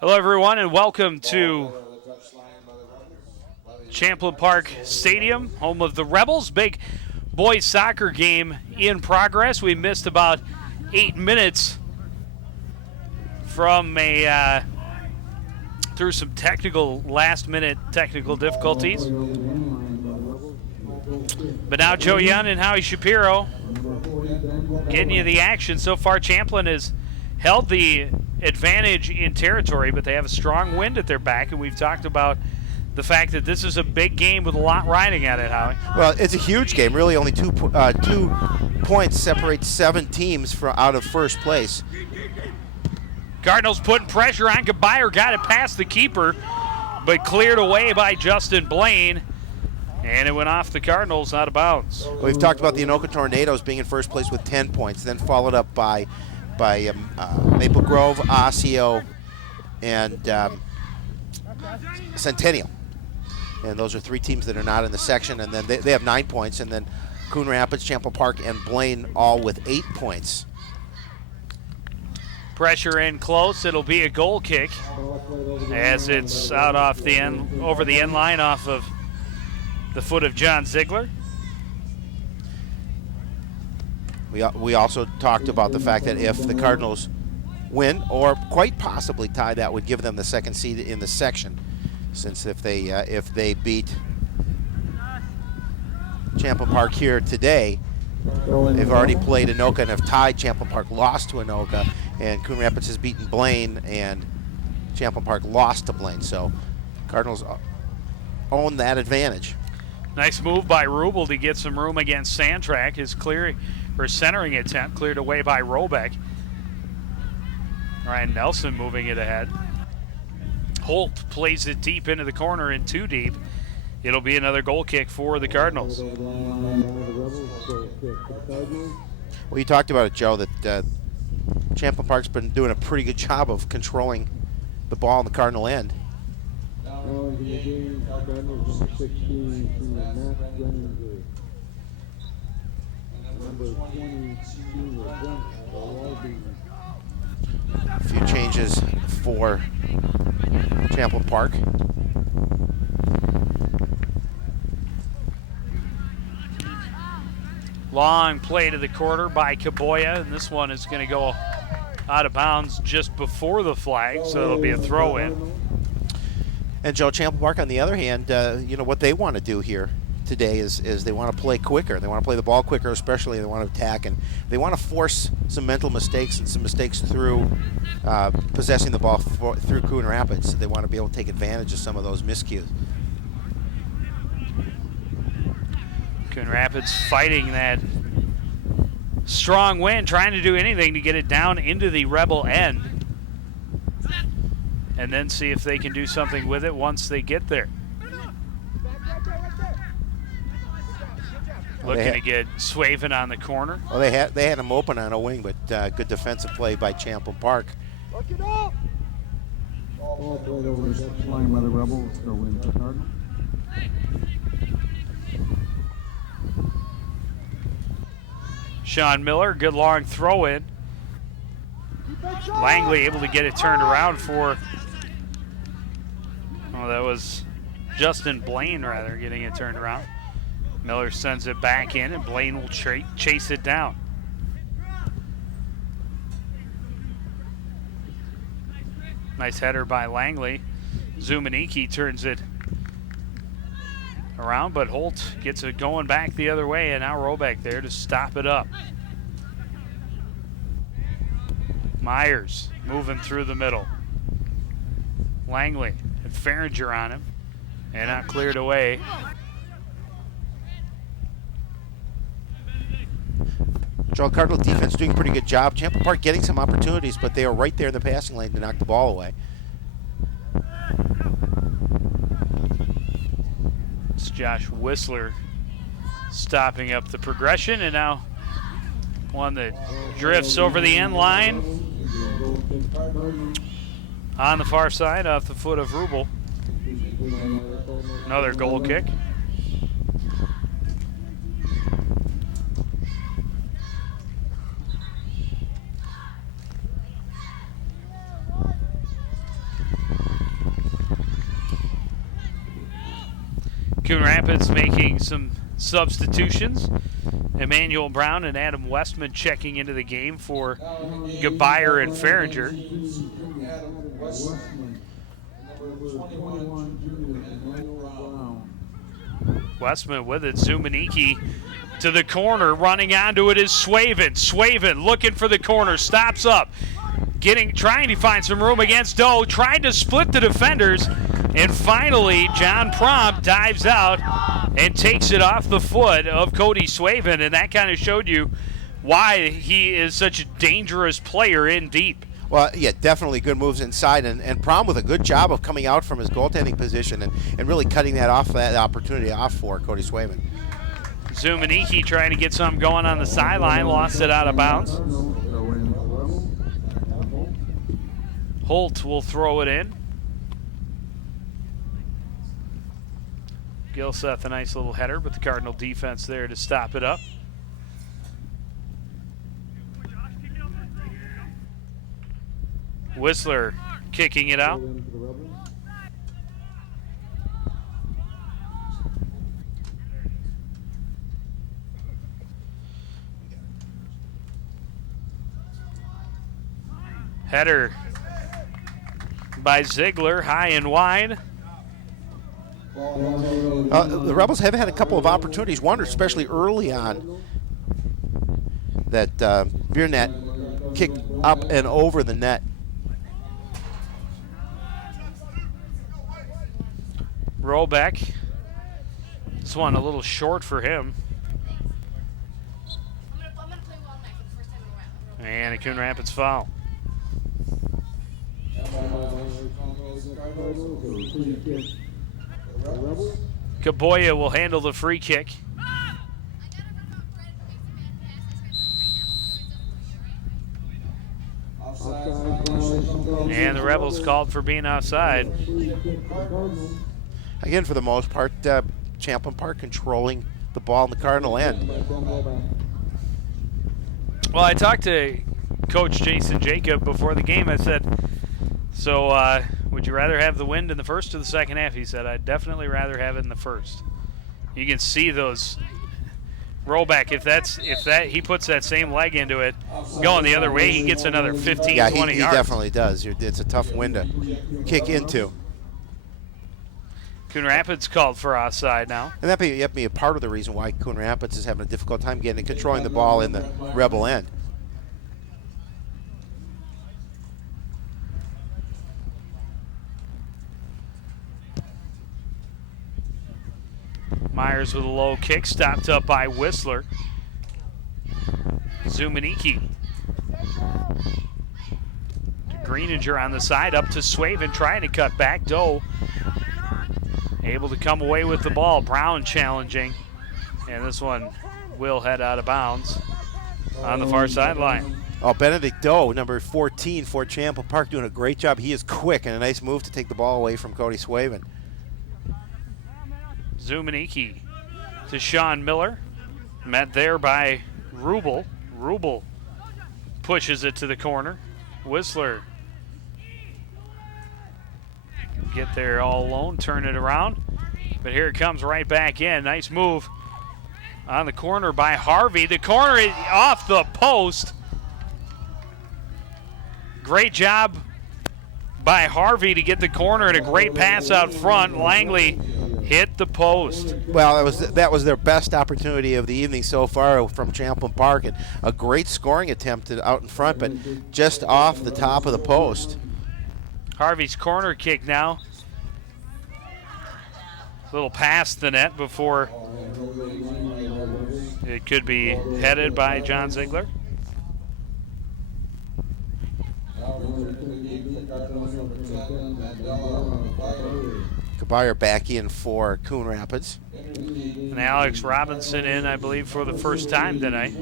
Hello, everyone, and welcome to Champlin Park Stadium, home of the Rebels. Big boys soccer game in progress. We missed about 8 minutes from through some last-minute technical difficulties. But now Joe Young and Howie Shapiro getting you the action. So far, Champlin has held the advantage in territory, but they have a strong wind at their back, and we've talked about the fact that this is a big game with a lot riding on it, Howie. Well, it's a huge game. Really, only 2 points separate 7 teams out of first place. Cardinals putting pressure on. Gabayer got it past the keeper, but cleared away by Justin Blaine, and it went off the Cardinals out of bounds. We've talked about the Anoka Tornadoes being in first place with 10 points, then followed up by Maple Grove, Osseo, and Centennial. And those are 3 teams that are not in the section, and then they have 9 points, and then Coon Rapids, Champlin Park, and Blaine all with 8 points. Pressure in close. It'll be a goal kick as it's out off the end, over the end line off of the foot of John Ziegler. We also talked about the fact that if the Cardinals win or quite possibly tie, that would give them the second seed in the section, since if they beat Champlin Park here today, they've already played Anoka and have tied. Champlin Park lost to Anoka, and Coon Rapids has beaten Blaine, and Champlin Park lost to Blaine. So Cardinals own that advantage. Nice move by Rubel to get some room against Sandtrack. His centering attempt cleared away by Robeck. Ryan Nelson moving it ahead. Holt plays it deep into the corner and too deep. It'll be another goal kick for the Cardinals. Well, you talked about it, Joe, that Champlin Park's been doing a pretty good job of controlling the ball on the Cardinal end. A few changes for Champlin Park. Long play to the quarter by Kaboya, and this one is going to go out of bounds just before the flag, so it'll be a throw-in. And Joe, Champlin Park, on the other hand, what they want to do here today is they want to play quicker. They want to play the ball quicker, especially they want to attack, and they want to force some mental mistakes and some mistakes through possessing the ball through Coon Rapids. They want to be able to take advantage of some of those miscues. Coon Rapids fighting that strong wind, trying to do anything to get it down into the Rebel end, and then see if they can do something with it once they get there. Looking to get Swaven on the corner. Well, they had him open on a wing, but good defensive play by Champlin Park. Look it up. Ball played over the line by the Rebels. Go in for Cardinal. Sean Miller, good long throw in. Langley able to get it turned around for, that was Justin Blaine rather, getting it turned around. Miller sends it back in, and Blaine will chase it down. Nice header by Langley. Zumaniki turns it around, but Holt gets it going back the other way, and now Robeck there to stop it up. Myers moving through the middle. Langley and Farringer on him, and not cleared away. Joe, Cardinal defense doing a pretty good job. Champlin Park getting some opportunities, but they are right there in the passing lane to knock the ball away. It's Josh Whistler stopping up the progression, and now one that drifts over the end line on the far side off the foot of Rubel. Another goal kick. Coon Rapids making some substitutions. Emmanuel Brown and Adam Westman checking into the game for Gebayer and Farringer. Westman with it. Zumaniki to the corner. Running onto it is Swaven. Swaven looking for the corner. Stops up. Trying to find some room against Doe. Tried to split the defenders. And finally, John Prompt dives out and takes it off the foot of Cody Swaven. And that kind of showed you why he is such a dangerous player in deep. Well, yeah, definitely good moves inside, and Prom with a good job of coming out from his goaltending position and really cutting that opportunity off for Cody Swaven. Zumaniki trying to get something going on the sideline, lost it out of bounds. Holt will throw it in. Gilseth, a nice little header, but the Cardinal defense there to stop it up. Whistler kicking it out. Header by Ziegler, high and wide. The Rebels have had a couple of opportunities, one especially early on, that Biernet kicked up and over the net. Rollback. This one a little short for him. And a Coon Rapids foul. Kaboya will handle the free kick. And the Rebels called for being offside. Again, for the most part, Champlin Park controlling the ball in the Cardinal end. Well, I talked to Coach Jason Jacob before the game. I said, so would you rather have the wind in the first or the second half? He said, I'd definitely rather have it in the first. You can see those rollback. If he puts that same leg into it, going the other way, he gets another 15, 20 yards. Yeah, he definitely does. It's a tough wind to kick into. Coon Rapids called for offside now. And that may be a part of the reason why Coon Rapids is having a difficult time controlling the ball in the Rebel end. Myers with a low kick, stopped up by Whistler. Zumaniki. Greenager on the side, up to Swaven, trying to cut back. Doe able to come away with the ball. Brown challenging. And this one will head out of bounds on the far sideline. Oh, Benedict Doe, number 14 for Champlin Park, doing a great job. He is quick and a nice move to take the ball away from Cody Swaven. Zumaniki to Sean Miller. Met there by Rubel. Rubel pushes it to the corner. Whistler get there all alone, turn it around. But here it comes right back in. Nice move on the corner by Harvey. The corner is off the post. Great job by Harvey to get the corner and a great pass out front. Langley hit the post. Well, that was their best opportunity of the evening so far from Champlin Park, and a great scoring attempt out in front, but just off the top of the post. Harvey's corner kick now. A little past the net before it could be headed by John Ziegler. Gebayer back in for Coon Rapids. And Alex Robinson in, I believe, for the first time tonight.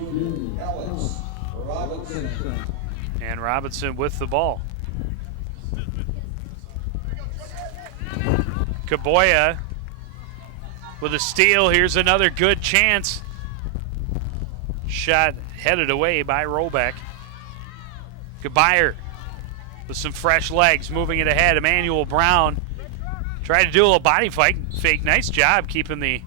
And Robinson with the ball. Kaboya with a steal. Here's another good chance. Shot headed away by Rollback. Gebayer with some fresh legs, moving it ahead. Emmanuel Brown Tried to do a little body fake. Nice job keeping the.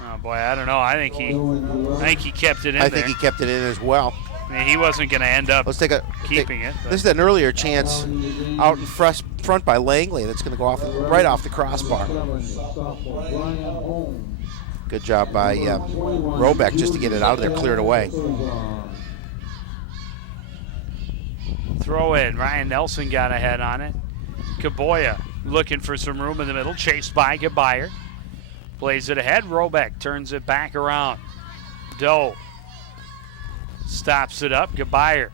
Oh boy, I don't know. I think he kept it in I there. think he kept it in as well. I mean, he wasn't going to end up Let's take a keeping it. This is an earlier chance out in front by Langley that's going to go off right off the crossbar. Good job by Robeck just to get it out of there, cleared away. Throw in. Ryan Nelson got ahead on it. Kaboya looking for some room in the middle, chased by Gebayer. Plays it ahead. Robeck turns it back around. Doe stops it up. Gebayer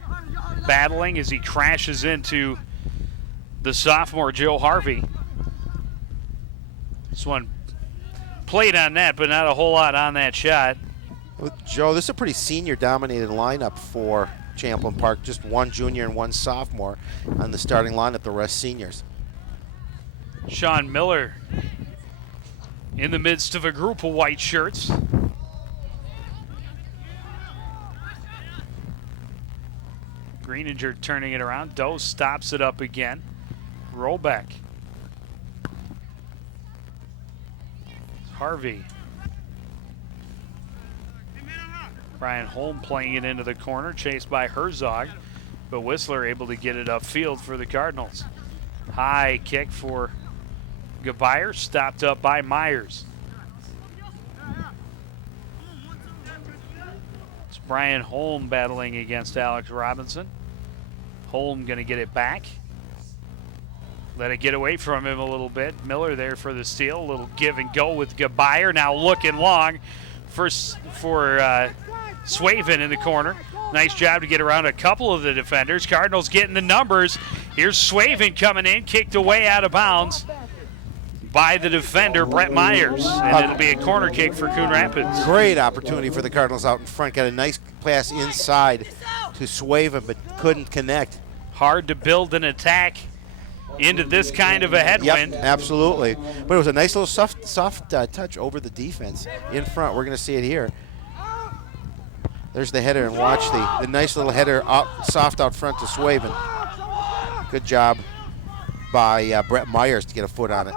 battling as he crashes into the sophomore Joe Harvey. This one played on net, but not a whole lot on that shot. Joe, this is a pretty senior-dominated lineup for Champlin Park. Just one junior and one sophomore on the starting lineup, the rest seniors. Sean Miller in the midst of a group of white shirts. Greenager turning it around. Doe stops it up again. Rollback. Harvey. Brian Holm playing it into the corner, chased by Herzog, but Whistler able to get it upfield for the Cardinals. High kick for Gebayer, stopped up by Myers. It's Brian Holm battling against Alex Robinson. Holm going to get it back. Let it get away from him a little bit. Miller there for the steal. A little give and go with Gebayer. Now looking long for Swaven in the corner. Nice job to get around a couple of the defenders. Cardinals getting the numbers. Here's Swaven coming in, kicked away out of bounds by the defender, Brett Myers. And it'll be a corner kick for Coon Rapids. Great opportunity for the Cardinals out in front. Got a nice pass inside to Swaven, but couldn't connect. Hard to build an attack into this kind of a headwind. Yep, absolutely. But it was a nice little soft touch over the defense in front. We're going to see it here. There's the header, and watch the nice little header soft out front to Swaven. Good job by Brett Myers to get a foot on it.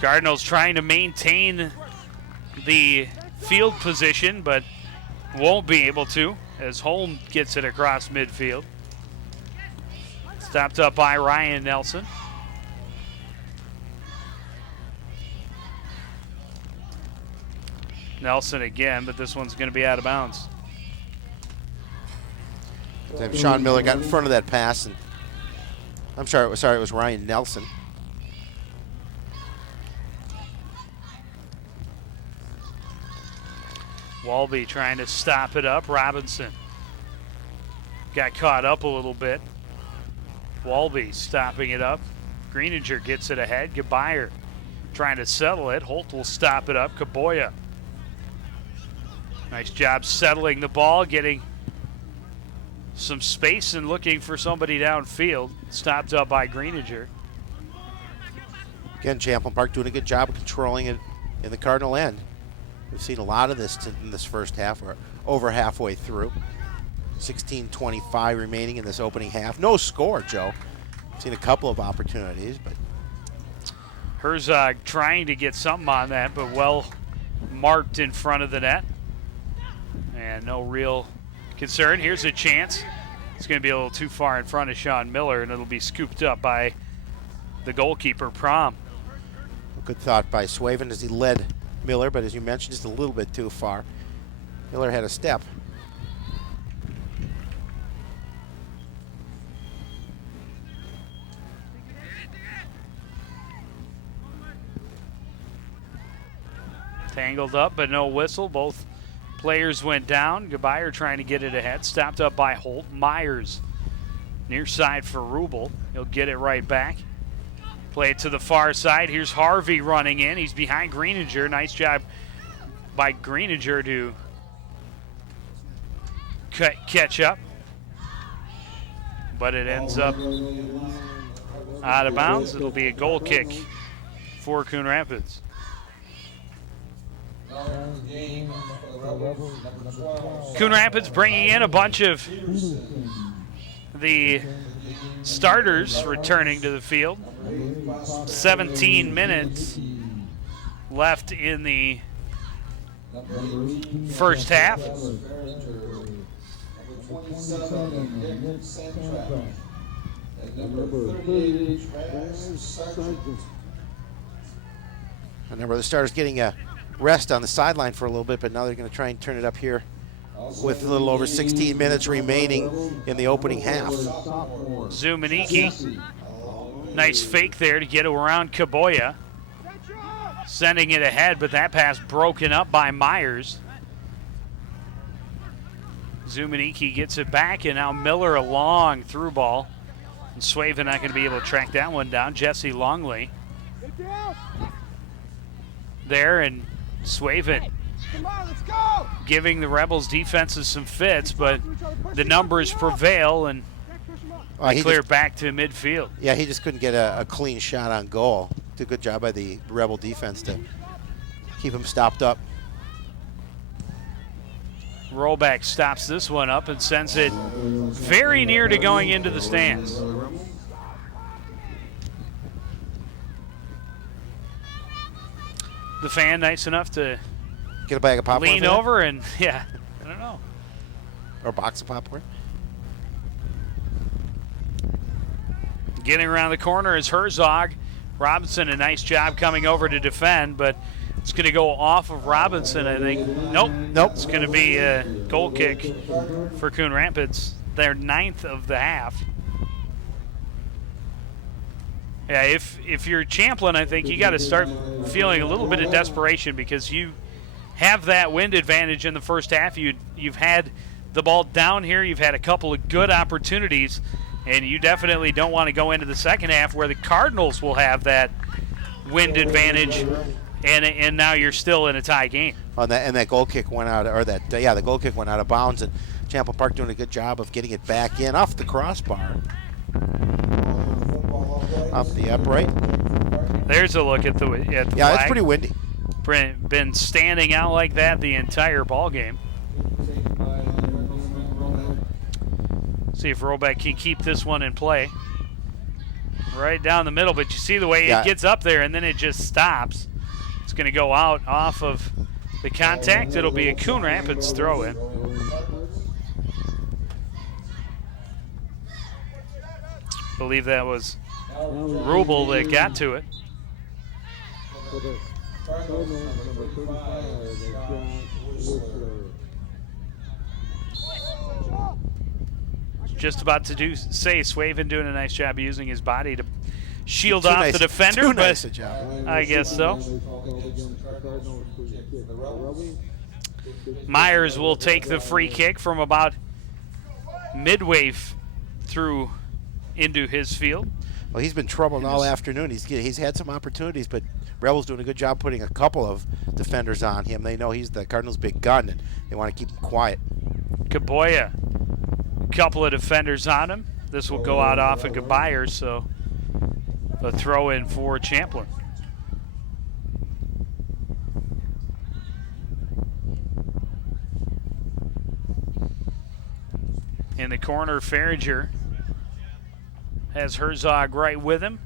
Cardinals trying to maintain the field position, but won't be able to as Holm gets it across midfield. Stopped up by Ryan Nelson. Nelson again, but this one's going to be out of bounds. Sean Miller got in front of that pass, and I'm sorry, it was Ryan Nelson. Walby trying to stop it up. Robinson got caught up a little bit. Walby stopping it up. Greenager gets it ahead. Gebayer trying to settle it. Holt will stop it up. Kaboya. Nice job settling the ball, getting some space and looking for somebody downfield. Stopped up by Greenager. Again, Champlin Park doing a good job of controlling it in the Cardinal end. We've seen a lot of this in this first half. We're over halfway through. 16:25 remaining in this opening half. No score, Joe. Seen a couple of opportunities, but Herzog trying to get something on that, but well marked in front of the net. And no real concern. Here's a chance. It's going to be a little too far in front of Sean Miller, and it'll be scooped up by the goalkeeper, Prom. good thought by Swaven as he led Miller, but as you mentioned, just a little bit too far. Miller had a step. Tangled up, but no whistle. Both players went down. Gebayer trying to get it ahead. Stopped up by Holt. Myers near side for Rubel. He'll get it right back. Play it to the far side. Here's Harvey running in. He's behind Greenager. Nice job by Greenager to catch up. But it ends up out of bounds. It'll be a goal kick for Coon Rapids. Coon Rapids bringing in a bunch of the starters returning to the field. 17 minutes left in the first half. A number of the starters getting a rest on the sideline for a little bit, but now they're going to try and turn it up here with a little over 16 minutes remaining in the opening half. Zumaniki, nice fake there to get around Kaboya. Sending it ahead, but that pass broken up by Myers. Zumaniki gets it back, and now Miller a long through ball. And Swaven not going to be able to track that one down. Jesse Longley there, and Swaven giving the Rebels defenses some fits, but the numbers prevail, and they clear back to midfield. Yeah, he just couldn't get a clean shot on goal. Did a good job by the Rebel defense to keep him stopped up. Rollback stops this one up and sends it very near to going into the stands. The fan nice enough to get a bag of popcorn, lean over and, yeah, I don't know. Or a box of popcorn. Getting around the corner is Herzog. Robinson, a nice job coming over to defend, but it's going to go off of Robinson, I think. Nope. It's going to be a goal kick for Coon Rapids, their 9th of the half. Yeah, if you're Champlin, I think you got to start feeling a little bit of desperation because you have that wind advantage in the first half. You've had the ball down here. You've had a couple of good opportunities, and you definitely don't want to go into the second half where the Cardinals will have that wind advantage, and now you're still in a tie game. And that goal kick went out, the goal kick went out of bounds, and Champlin Park doing a good job of getting it back in off the crossbar. Off the upright. There's a look at the Yeah, flag. it's pretty windy. Been standing out like that the entire ball game. See if Rollback can keep this one in play. Right down the middle, but you see the way it gets up there and then it just stops. It's going to go out off of the contact. It'll be a Coon Rapids throw in. Believe that was Rubel that got to it. Just about to say Swaven doing a nice job using his body to shield off the defender, but I guess so. Myers will take the free kick from about midway through into his field. Well, he's been troubled all afternoon. He's had some opportunities, but Rebels doing a good job putting a couple of defenders on him. They know he's the Cardinals' big gun, and they want to keep him quiet. Kaboya, a couple of defenders on him. This will go out off of Gabayers, so a throw in for Champlin. In the corner, Farringer has Herzog right with him,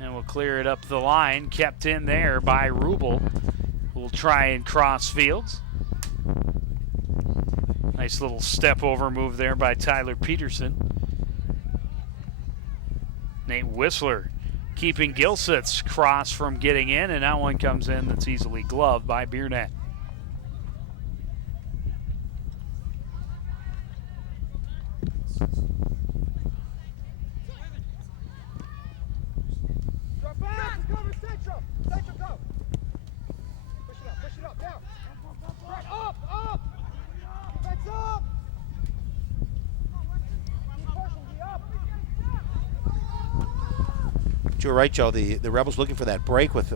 and will clear it up the line. Kept in there by Rubel, who will try and cross fields. Nice little step over move there by Tyler Peterson. Nate Whistler keeping Gilseth's cross from getting in, and that one comes in that's easily gloved by Biernet. You're right, Joe. The Rebels looking for that break with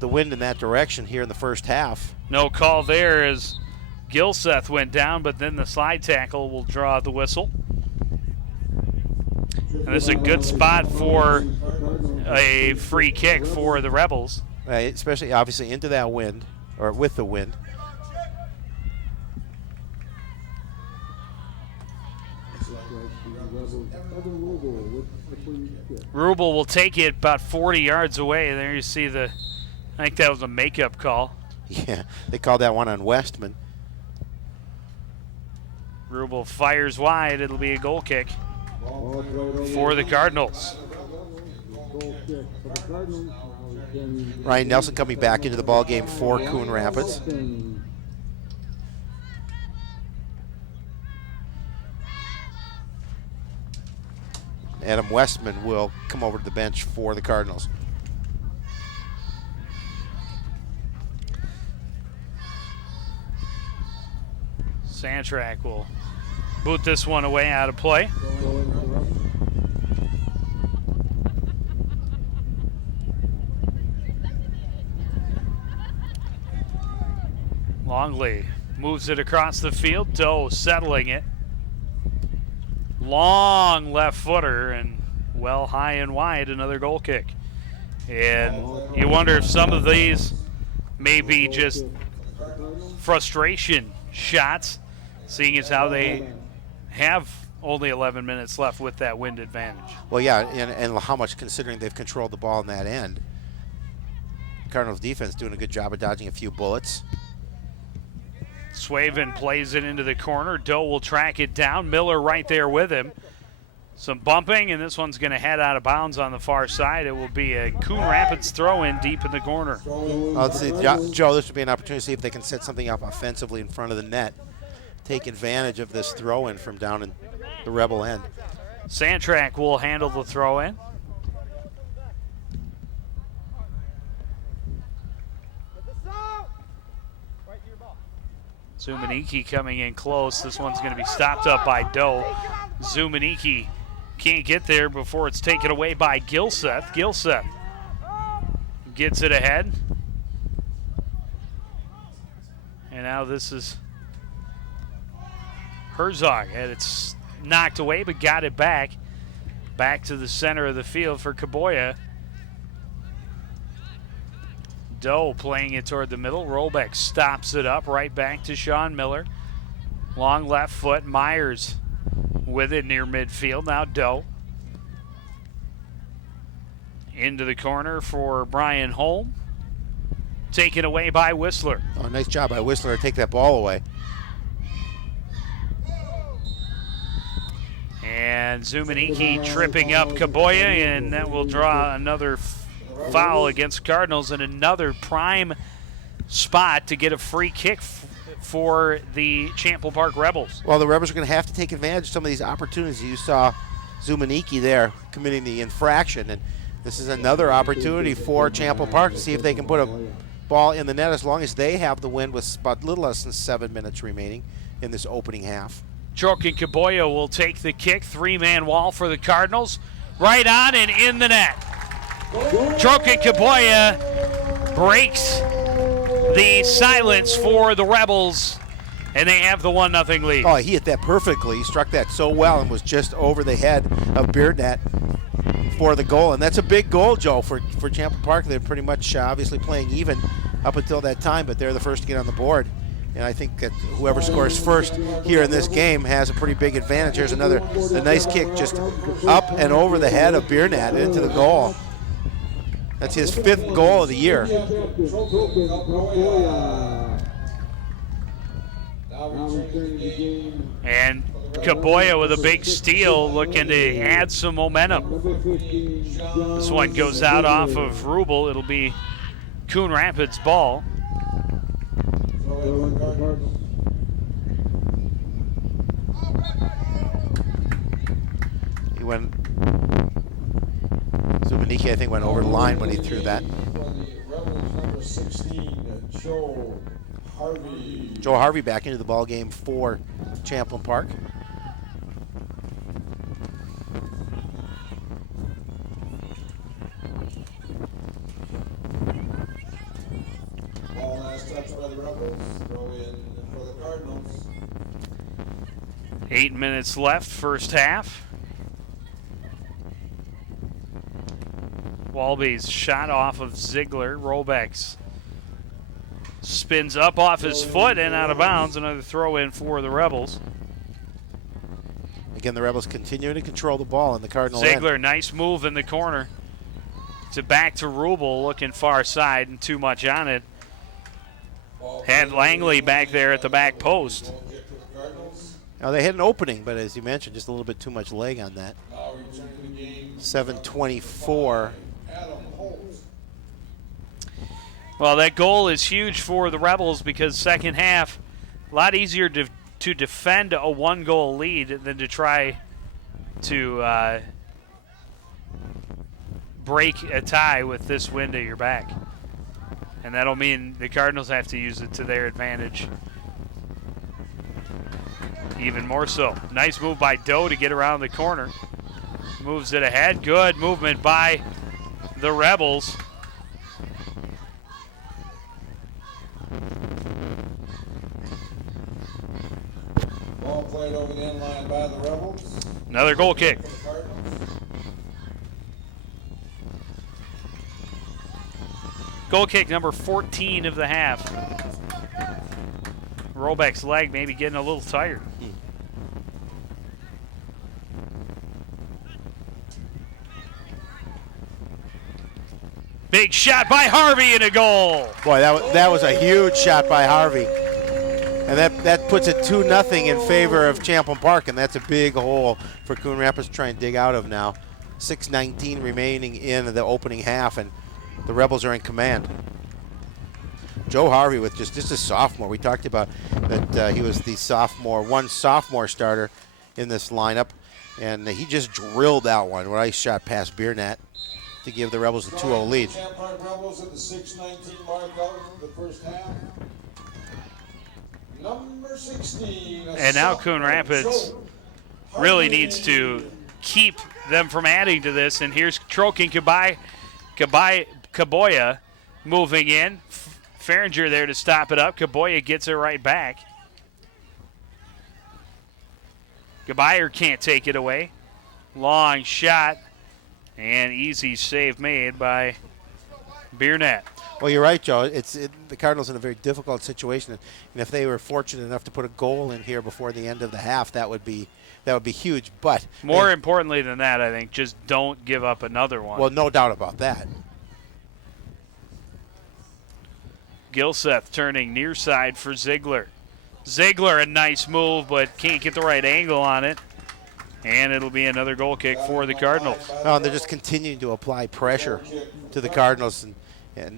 the wind in that direction here in the first half. No call there as Gilseth went down, but then the slide tackle will draw the whistle. And this is a good spot for a free kick for the Rebels. Especially, obviously, into that wind, or with the wind. Rubel will take it about 40 yards away. There you see I think that was a makeup call. Yeah, they called that one on Westman. Rubel fires wide. It'll be a goal kick for the Cardinals. Ryan Nelson coming back into the ball game for Coon Rapids. Adam Westman will come over to the bench for the Cardinals. Sandtrack will boot this one away out of play. Longley moves it across the field. Doe settling it. Long left footer and well high and wide, another goal kick. And you wonder if some of these may be just frustration shots, seeing as how they have only 11 minutes left with that wind advantage. Well, yeah, and how much considering they've controlled the ball in that end. Cardinals defense doing a good job of dodging a few bullets. Swaven plays it into the corner. Doe will track it down. Miller right there with him. Some bumping, and this one's going to head out of bounds on the far side. It will be a Coon Rapids throw-in deep in the corner. Let's see, Joe, this would be an opportunity to see if they can set something up offensively in front of the net. Take advantage of this throw-in from down in the Rebel end. Sandtrack will handle the throw-in. Zumaniki coming in close. This one's going to be stopped up by Doe. Zumaniki can't get there before it's taken away by Gilseth. Gilseth gets it ahead. And now this is Herzog. And it's knocked away but got it back. Back to the center of the field for Kaboya. Doe playing it toward the middle. Rollback stops it up right back to Sean Miller. Long left foot. Myers with it near midfield. Now Doe. Into the corner for Brian Holm. Taken away by Whistler. Oh, nice job by Whistler to take that ball away. And Zumaniki tripping up Kaboya, and that will draw another foul against Cardinals and another prime spot to get a free kick for the Chample Park Rebels. Well, the Rebels are going to have to take advantage of some of these opportunities. You saw Zumaniki there committing the infraction, and this is another opportunity for Chample Park to see if they can put a ball in the net as long as they have the win with about a little less than 7 minutes remaining in this opening half. Jokin Kaboya will take the kick. Three-man wall for the Cardinals. Right on and in the net. Jokin Kaboya breaks the silence for the Rebels, and they have the 1-0 lead. Oh, he hit that perfectly. He struck that so well and was just over the head of Beardnet for the goal. And that's a big goal, Joe, for Chample Park. They're pretty much obviously playing even up until that time, but they're the first to get on the board. And I think that whoever scores first here in this game has a pretty big advantage. Here's a nice kick just up and over the head of Beardnet into the goal. That's his 5th goal of the year. And Kaboya with a big steal, looking to add some momentum. This one goes out off of Rubel. It'll be Coon Rapids ball. He went. Zumaniki, I think, went over the line when he threw that. Joe Harvey back into the ball game for Champlin Park. Ball last touch by the Rebels. Throw in for the Cardinals. 8 minutes left, first half. Walby's shot off of Ziegler. Rollbacks spins up off his foot and out of bounds. Another throw in for the Rebels. Again, the Rebels continuing to control the ball in the Cardinal Ziegler, end. nice move in the corner. To back to Rubel, looking far side and too much on it. Had Langley back there at the back post. Goal kick for the Cardinals. Now, they had an opening, but as you mentioned, just a little bit too much leg on that. Now returning the game. 7:24. Adam Holt. Well, that goal is huge for the Rebels because second half, a lot easier to defend a one-goal lead than to try to break a tie with this wind at your back. And that'll mean the Cardinals have to use it to their advantage. Even more so. Nice move by Doe to get around the corner. Moves it ahead. Good movement by the Rebels. Ball played over the end line by the Rebels. Another goal kick. For the Cardinals. Goal kick number 14 of the half. Robeck's leg maybe getting a little tired. Big shot by Harvey and a goal. Boy, that was a huge shot by Harvey. And that puts it 2-0 in favor of Champlin Park, and that's a big hole for Coon Rapids to try and dig out of now. 6:19 remaining in the opening half, and the Rebels are in command. Joe Harvey with just a sophomore. We talked about that he was the one sophomore starter in this lineup, and he just drilled that one. When I shot past Beernet to give the Rebels a 2-0 lead. Champ Park Rebels at the 6:19 mark out of the first half. Number 16. And now Coon Rapids really needs to keep them from adding to this. And here's Trokin Kaboya moving in. Farringer there to stop it up. Kaboya gets it right back. Gabayer can't take it away. Long shot. And easy save made by Beernet. Well, you're right, Joe. The Cardinals in a very difficult situation, and if they were fortunate enough to put a goal in here before the end of the half, that would be huge. But More importantly than that, I think, just don't give up another one. well, no doubt about that. Gilseth turning near side for Ziegler. Ziegler, a nice move, but can't get the right angle on it. And it'll be another goal kick for the Cardinals. No, and they're just continuing to apply pressure to the Cardinals, and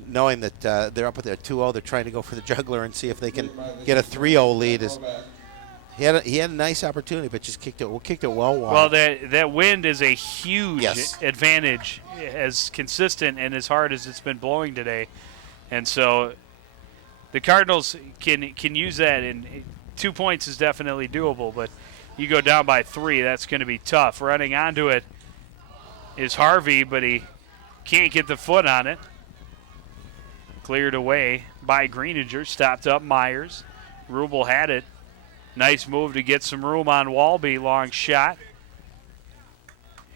knowing that they're up at their 2-0, they're trying to go for the juggler and see if they can get a 3-0 lead. He had a nice opportunity, but just kicked it well wide. Well, that wind is a huge Yes. advantage, as consistent and as hard as it's been blowing today. And so the Cardinals can use that, and 2 points is definitely doable, but you go down by 3, that's going to be tough. Running onto it is Harvey, but he can't get the foot on it. Cleared away by Greenager, stopped up Myers. Rubel had it. Nice move to get some room on Walby, long shot.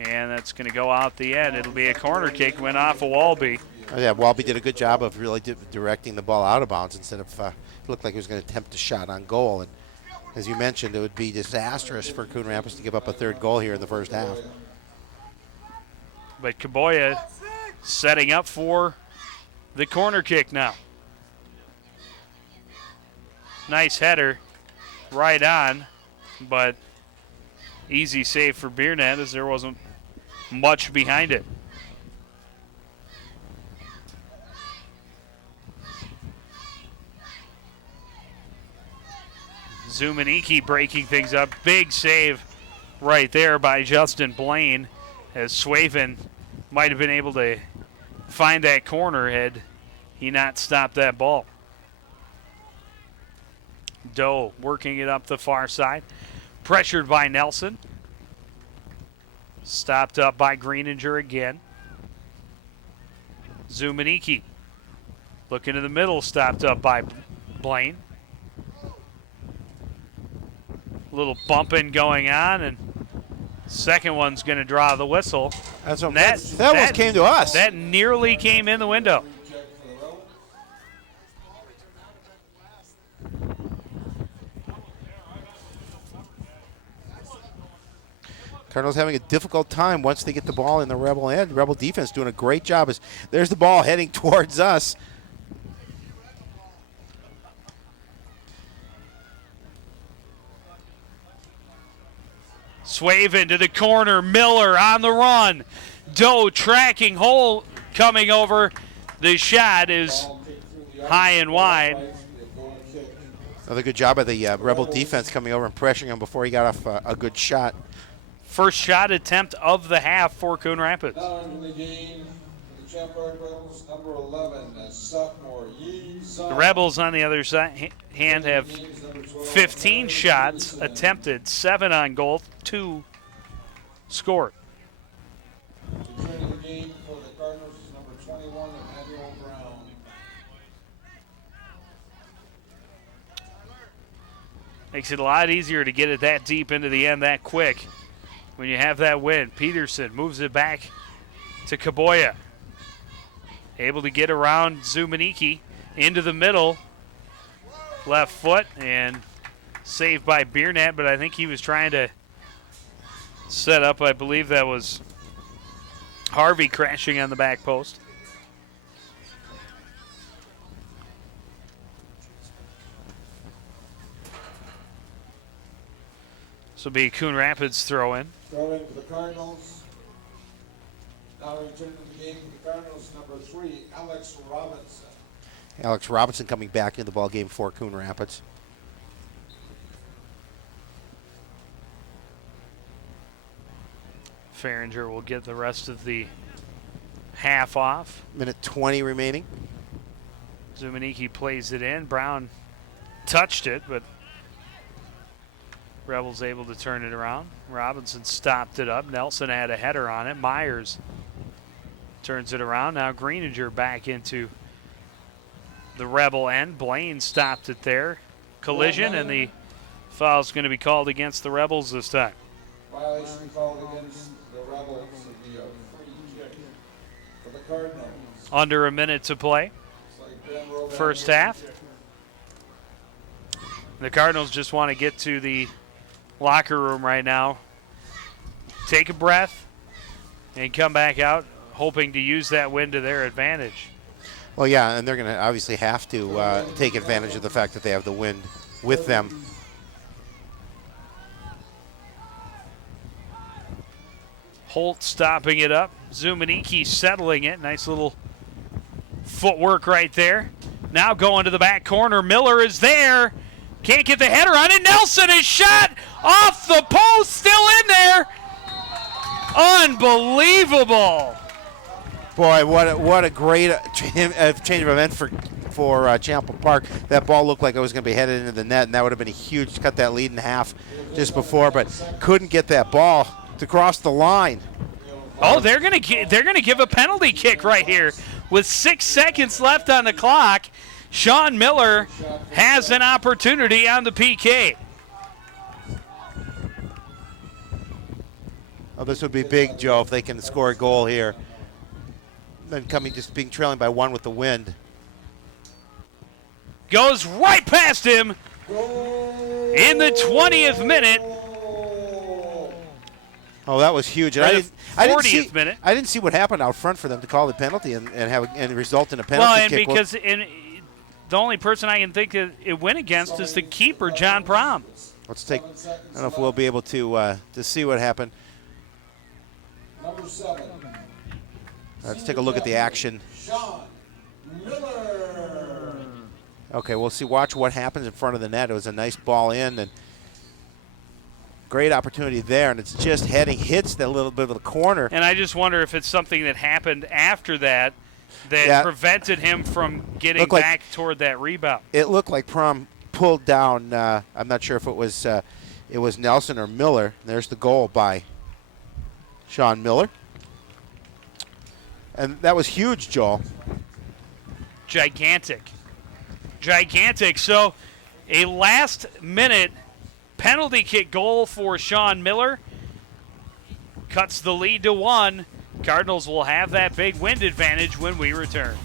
And that's going to go out the end. It'll be a corner kick, went off of Walby. Oh, yeah, Walby did a good job of really directing the ball out of bounds instead of it looked like he was going to attempt a shot on goal. And as you mentioned, it would be disastrous for Coon Rapids to give up a third goal here in the first half. But Kaboya setting up for the corner kick now. Nice header right on, but easy save for Beernet as there wasn't much behind it. Zumaniki breaking things up. Big save right there by Justin Blaine, as Swaven might have been able to find that corner had he not stopped that ball. Doe working it up the far side. Pressured by Nelson. Stopped up by Greenager again. Zumaniki looking in the middle, stopped up by Blaine. A little bumping going on, and second one's going to draw the whistle. That almost came to us. That nearly came in the window. Cardinals having a difficult time once they get the ball in the Rebel end. Rebel defense doing a great job. There's the ball heading towards us. Swave into the corner. Miller on the run. Doe tracking hole coming over. The shot is high and wide. Another good job by the Rebel defense coming over and pressuring him before he got off a good shot. First shot attempt of the half for Coon Rapids. Now into the game, the Champ Park Rebels, number 11, sophomore Yi Zhang. The Rebels, on the other side, hand have 15 shots attempted, 7 on goal, 2 scored. Returning the game for the Cardinals is number 21, Emmanuel Brown. Makes it a lot easier to get it that deep into the end that quick when you have that win. Peterson moves it back to Kaboya. Able to get around Zumaniki into the middle. Left foot and saved by Biernet, but I think he was trying to set up, I believe that was Harvey crashing on the back post. This will be a Coon Rapids throw in. Throw in for the Cardinals. Now returning the game for the Cardinals, number 3, Alex Robinson. Alex Robinson coming back into the ball game for Coon Rapids. Farringer will get the rest of the half off. Minute 20 remaining. Zumaniki plays it in. Brown touched it, but Rebels able to turn it around. Robinson stopped it up. Nelson had a header on it. Myers turns it around. Now Greenager back into the Rebel end. Blaine stopped it there. Collision, and the foul's going to be called against the Rebels this time. Violation called against the Rebels would be a free kick for the Cardinals. Under a minute to play. It's like Ben Rodan First getting a half. kick. The Cardinals just want to get to the locker room right now, take a breath, and come back out hoping to use that win to their advantage. Well, yeah, and they're going to obviously have to take advantage of the fact that they have the wind with them. Holt stopping it up. Zumaniki settling it. Nice little footwork right there. Now going to the back corner. Miller is there. Can't get the header on it. Nelson is shot off the post. Still in there. Unbelievable. Boy, what a great change of event for Champlain Park. That ball looked like it was going to be headed into the net, and that would have been a huge cut that lead in half just before, but couldn't get that ball to cross the line. Oh, they're gonna give a penalty kick right here with 6 seconds left on the clock. Sean Miller has an opportunity on the PK. Oh, this would be big, Joe, if they can score a goal here. Then being trailing by 1 with the wind. Goes right past him in the 20th minute. Oh, that was huge. And Right at 40th minute. I didn't see what happened out front for them to call the penalty and result in a penalty Well, and kick. because the only person I can think that it went against is the keeper, John Prom. Let's take. I don't know if we'll be able to see what happened. Number 7. Let's take a look at the action. Sean Miller. Okay, we'll see. Watch what happens in front of the net. It was a nice ball in and great opportunity there, and it's just hits that little bit of the corner. And I just wonder if it's something that happened after that prevented him from getting Looked like- back toward that rebound. It looked like Prom pulled down. I'm not sure if it was Nelson or Miller. There's the goal by Sean Miller. And that was huge, Joel. Gigantic. So a last-minute penalty kick goal for Sean Miller cuts the lead to 1. Cardinals will have that big wind advantage when we return.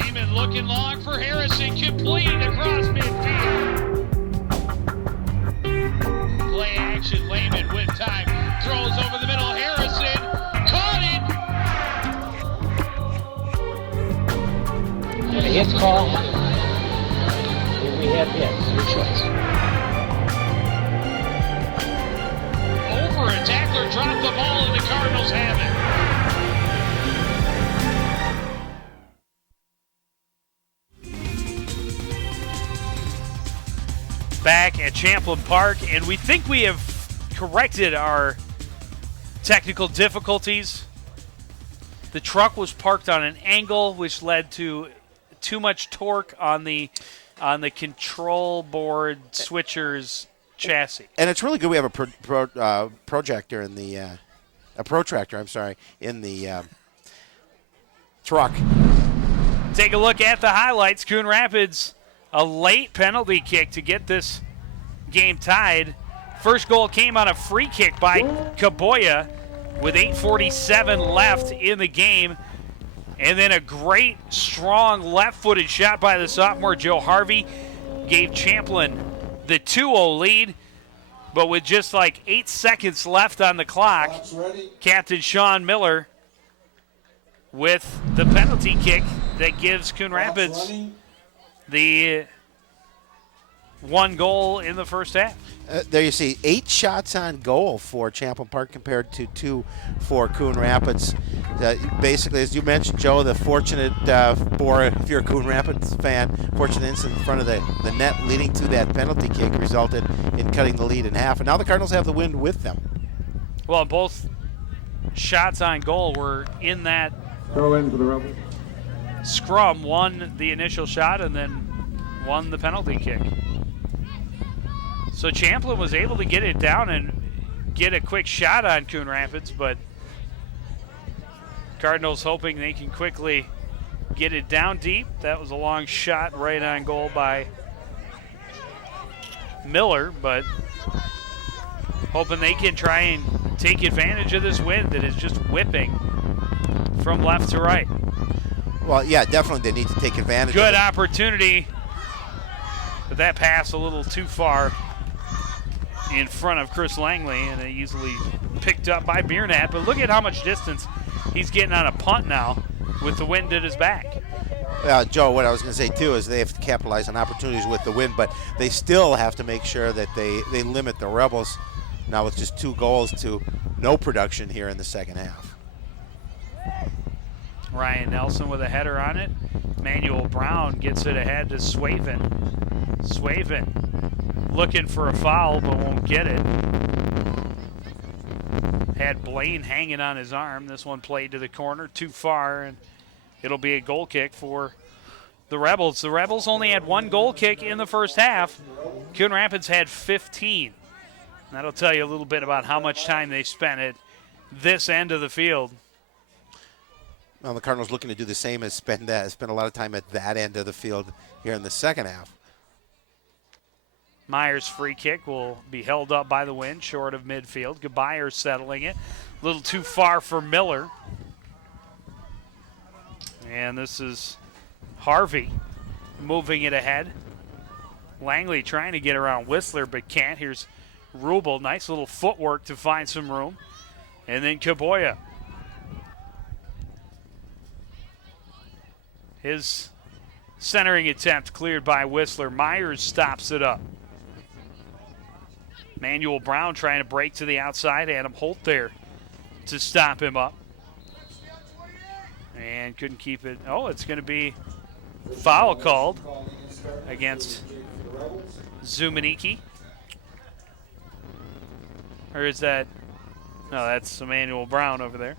Lehman looking long for Harrison, complete across midfield. Play action, Lehman with time, throws over the middle, Harrison, caught it! A hit call. We have hits, your choice. Over, a tackler dropped the ball and the Cardinals have it. Back at Champlin Park, and we think we have corrected our technical difficulties. The truck was parked on an angle, which led to too much torque on the control board switcher's chassis. And it's really good we have a projector in the a protractor, I'm sorry, in the truck. Take a look at the highlights. Coon Rapids, a late penalty kick to get this game tied. First goal came on a free kick by Kaboya with 8:47 left in the game. And then a great, strong left-footed shot by the sophomore Joe Harvey gave Champlin the 2-0 lead. But with just like 8 seconds left on the clock, Captain Sean Miller with the penalty kick that gives Coon Rapids the 1 goal in the first half. There you see 8 shots on goal for Champlin Park compared to 2 for Coon Rapids. Basically, as you mentioned, Joe, the fortunate for, if you're a Coon Rapids fan, fortunate incident in front of the net leading to that penalty kick resulted in cutting the lead in half. And now the Cardinals have the wind with them. Well, both shots on goal were in that Throw in for the Rebels. scrum. One the initial shot and then one the penalty kick. So Champlin was able to get it down and get a quick shot on Coon Rapids, but Cardinals hoping they can quickly get it down deep. That was a long shot right on goal by Miller, but hoping they can try and take advantage of this wind that is just whipping from left to right. Well, yeah, definitely they need to take advantage Good of it. opportunity, but that pass a little too far in front of Chris Langley, and it easily picked up by Biernat. But look at how much distance he's getting on a punt now with the wind at his back. Joe, what I was going to say, too, is they have to capitalize on opportunities with the wind, but they still have to make sure that they limit the Rebels now with just 2 goals to no production here in the second half. Ryan Nelson with a header on it. Manuel Brown gets it ahead to Swaven. Swaven looking for a foul but won't get it. Had Blaine hanging on his arm. This one played to the corner too far, and it'll be a goal kick for the Rebels. The Rebels only had 1 goal kick in the first half. Coon Rapids had 15. That'll tell you a little bit about how much time they spent at this end of the field. Well, the Cardinals looking to do the same as spend a lot of time at that end of the field here in the second half. Myers' free kick will be held up by the wind, short of midfield. Gebayer settling it. A little too far for Miller. And this is Harvey moving it ahead. Langley trying to get around Whistler, but can't. Here's Rubel. Nice little footwork to find some room. And then Kaboya. His centering attempt cleared by Whistler. Myers stops it up. Manuel Brown trying to break to the outside. Adam Holt there to stop him up. And couldn't keep it. Oh, it's going to be foul called against Zumaniki. Or is that? No, that's Emmanuel Brown over there.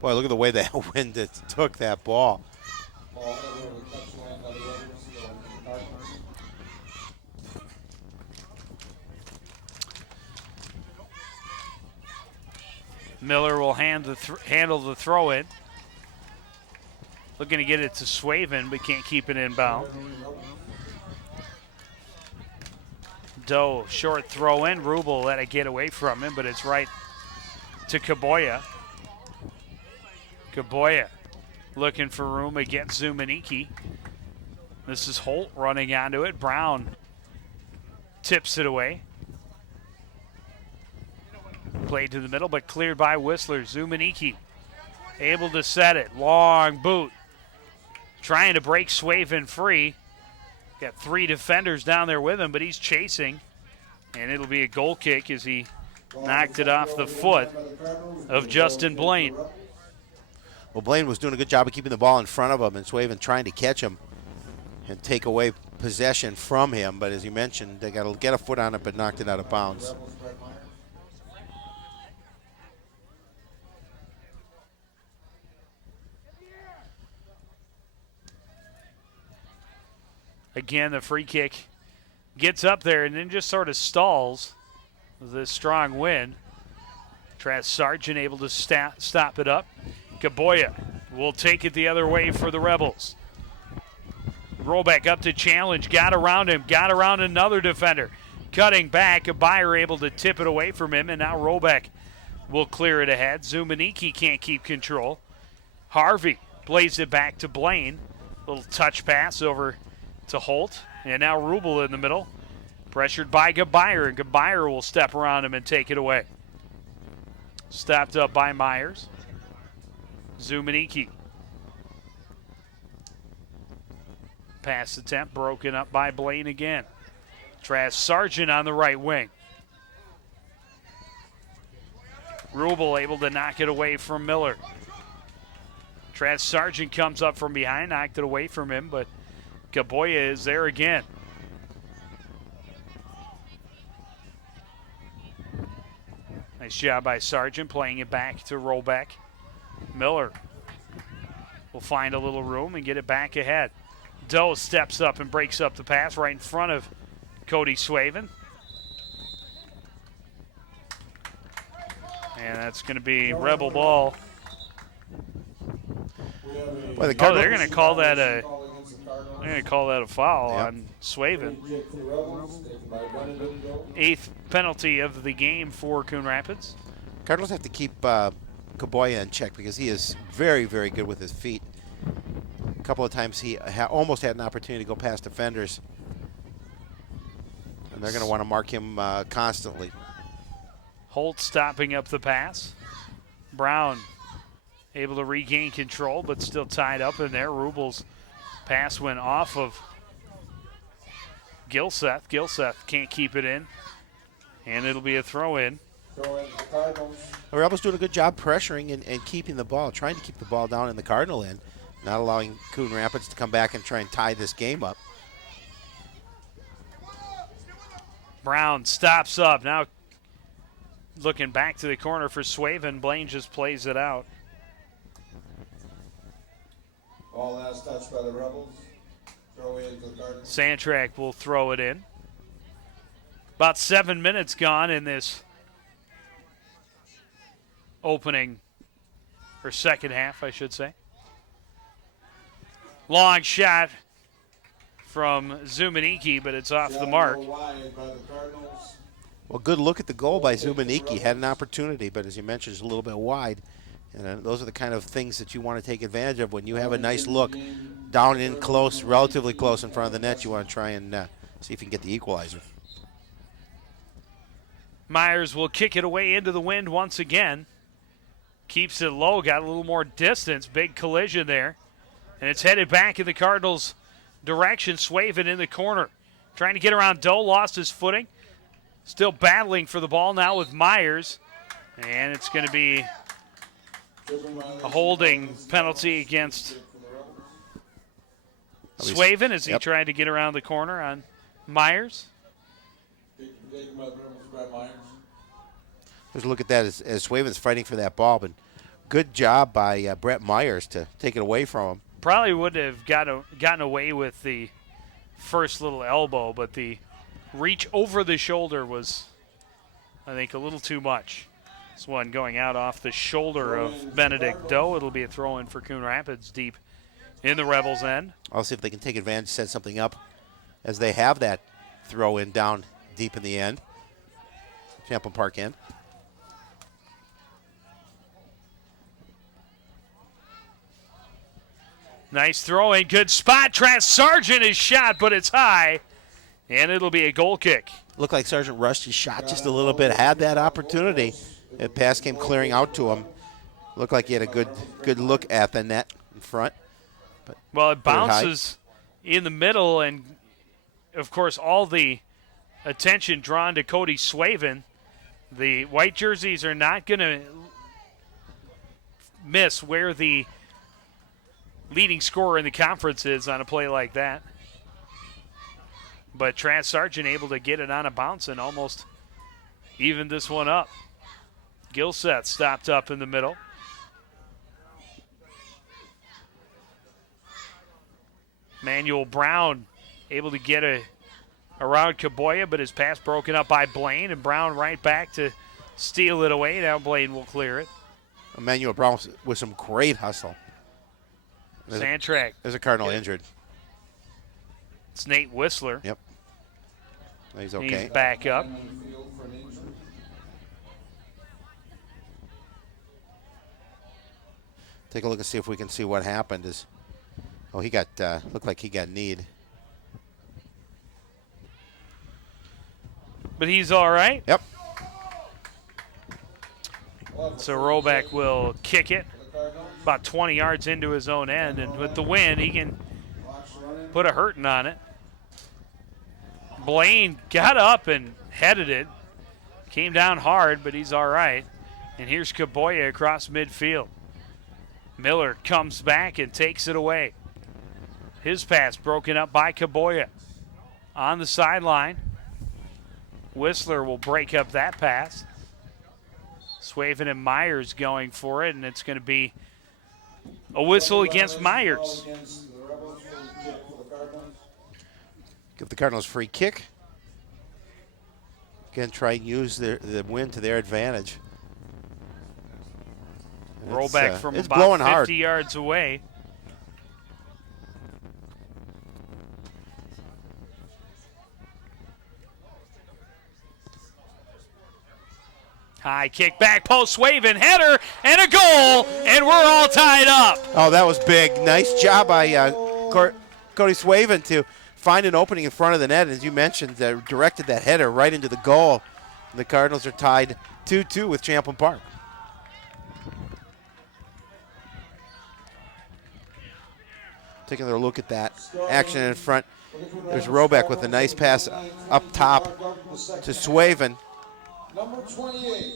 Boy, look at the way that wind took that ball. Miller will handle the throw in. Looking to get it to Swaven, but can't keep it inbound. Doe, short throw in. Rubel let it get away from him, but it's right to Kaboya. Kaboya looking for room against Zumaniki. This is Holt running onto it. Brown tips it away. Played to the middle, but cleared by Whistler. Zumaniki able to set it. Long boot. Trying to break Swaven free. Got 3 defenders down there with him, but he's chasing. And it'll be a goal kick as he knocked it off the foot of Justin Blaine. Well, Blaine was doing a good job of keeping the ball in front of him, and Swaven trying to catch him and take away possession from him. But as you mentioned, they got to get a foot on it, but knocked it out of bounds. Again, the free kick gets up there and then just sort of stalls with this strong wind. Travis Sargent able to stop it up. Kaboya will take it the other way for the Rebels. Rollback up to challenge, got around him, got around another defender. Cutting back, a buyer able to tip it away from him, and now Rollback will clear it ahead. Zumaniki can't keep control. Harvey plays it back to Blaine. Little touch pass over to Holt, and now Rubel in the middle. Pressured by Gabayer, and Gabayer will step around him and take it away. Stopped up by Myers. Zumaniki. Pass attempt broken up by Blaine again. Travis Sargent on the right wing. Rubel able to knock it away from Miller. Travis Sargent comes up from behind, knocked it away from him, but Kaboya is there again. Nice job by Sargent playing it back to Rollback. Miller will find a little room and get it back ahead. Doe steps up and breaks up the pass right in front of Cody Swaven. And that's going to be Rebel ball. Well, Oh, they're going to call that a foul on Swaven. 8th penalty of the game for Coon Rapids. Cardinals have to keep Kaboya in check because he is very, very good with his feet. A couple of times he almost had an opportunity to go past defenders. And they're going to want to mark him constantly. Holt stopping up the pass. Brown able to regain control, but still tied up in there. Rubel's pass went off of Gilseth. Gilseth can't keep it in, and it'll be a throw-in. The Rebels doing a good job pressuring and keeping the ball, trying to keep the ball down in the Cardinal end, not allowing Coon Rapids to come back and try and tie this game up. Brown stops up. Now looking back to the corner for Swaven. Blaine just plays it out. Ball last touch by the Rebels. Throw in to the Cardinals. Sandtrack will throw it in. About 7 minutes gone in this opening, or second half, I should say. Long shot from Zumaniki, but it's off the mark. Wide by the Cardinals. Well, good look at the goal by Zumaniki. Had an opportunity, but as you mentioned, it's a little bit wide. And those are the kind of things that you want to take advantage of when you have a nice look down in close, relatively close in front of the net. You want to try and see if you can get the equalizer. Myers will kick it away into the wind once again. Keeps it low, got a little more distance. Big collision there. And it's headed back in the Cardinals' direction. Swaven in the corner. Trying to get around Doe, lost his footing. Still battling for the ball now with Myers. And it's going to be a holding penalty against Swaven as he tried to get around the corner on Myers. There's a look at that as Swaven's fighting for that ball, but good job by Brett Myers to take it away from him. Probably would have gotten away with the first little elbow, but the reach over the shoulder was, I think, a little too much. This one going out off the shoulder of Benedict Doe. It'll be a throw-in for Coon Rapids deep in the Rebels' end. I'll see if they can take advantage, set something up as they have that throw-in down deep in the end. Champlin Park end. Nice throw and good spot. Travis Sargent is shot, but it's high, and it'll be a goal kick. Looked like Sergeant rushed his shot just a little bit. Had that opportunity. That pass came clearing out to him. Looked like he had a good look at the net in front. But Well, it put high. bounces in the middle, and, of course, all the attention drawn to Cody Swaven. The white jerseys are not going to miss where the leading scorer in the conference is on a play like that. But Travis Sargent able to get it on a bounce and almost even this one up. Gilseth stopped up in the middle. Manuel Brown able to get around Kaboya, but his pass broken up by Blaine, and Brown right back to steal it away. Now Blaine will clear it. Emmanuel Brown with some great hustle. Sandtrack. There's a Cardinal injured. It's Nate Whistler. Yep. He's okay. He's back up. Take a look and see if we can see what happened. He got looked like he got kneed. But he's all right. Yep. So Roback will kick it about 20 yards into his own end, and with the win, he can put a hurting on it. Blaine got up and headed it. Came down hard, but he's all right. And here's Kaboya across midfield. Miller comes back and takes it away. His pass broken up by Kaboya. On the sideline, Whistler will break up that pass. Swaven and Myers going for it, and it's going to be a whistle against Myers. Give the Cardinals free kick. Again, try and use the win to their advantage. Roll back from it's about blowing 50 hard. yards away. High kick back post, Swaven, header, and a goal, and we're all tied up. Oh, that was big. Nice job by Cody Swaven to find an opening in front of the net. As you mentioned, directed that header right into the goal. And the Cardinals are tied 2-2 with Champlin Park. Taking a look at that action in front. There's Roback with a nice pass up top to Swaven. Number 28.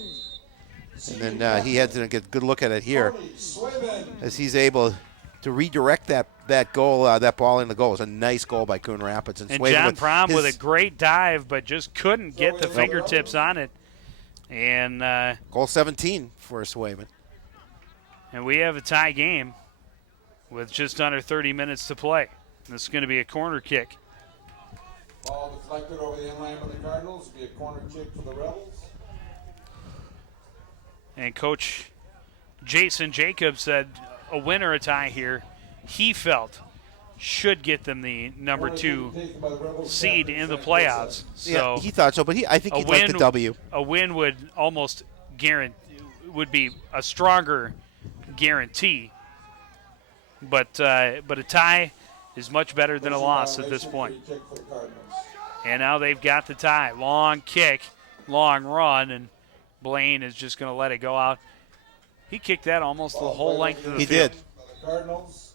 And then he had to get a good look at it here as he's able to redirect that goal, that ball in the goal. It was a nice goal by Coon Rapids. And John Prom with a great dive, but just couldn't get the fingertips on it. And goal 17 for Swaven. And we have a tie game with just under 30 minutes to play. This is going to be a corner kick. Ball deflected over the inline by the Cardinals. Be a corner kick for the Rebels. And Coach Jason Jacobs said a win or a tie here, he felt should get them the number 2 seed in the playoffs. So yeah, he thought so, but I think he'd like the W. A win would almost would be a stronger guarantee. But a tie is much better than a loss at this point. And now they've got the tie. Long kick, long run, and Blaine is just going to let it go out. He kicked that almost the whole length of the field. He did. Cardinals.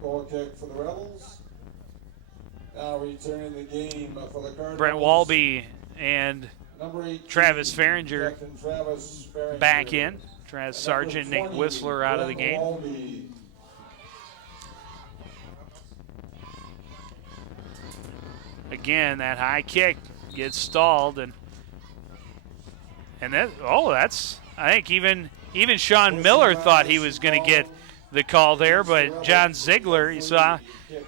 Goal kick for the Rebels. Now returning the game for the Cardinals. Brent Walby and Travis Farringer back in. Travis Sargent, Nate Whistler out of the game. Again, that high kick gets stalled, and that's I think even Sean Miller thought he was going to get the call there, but John Ziegler, you saw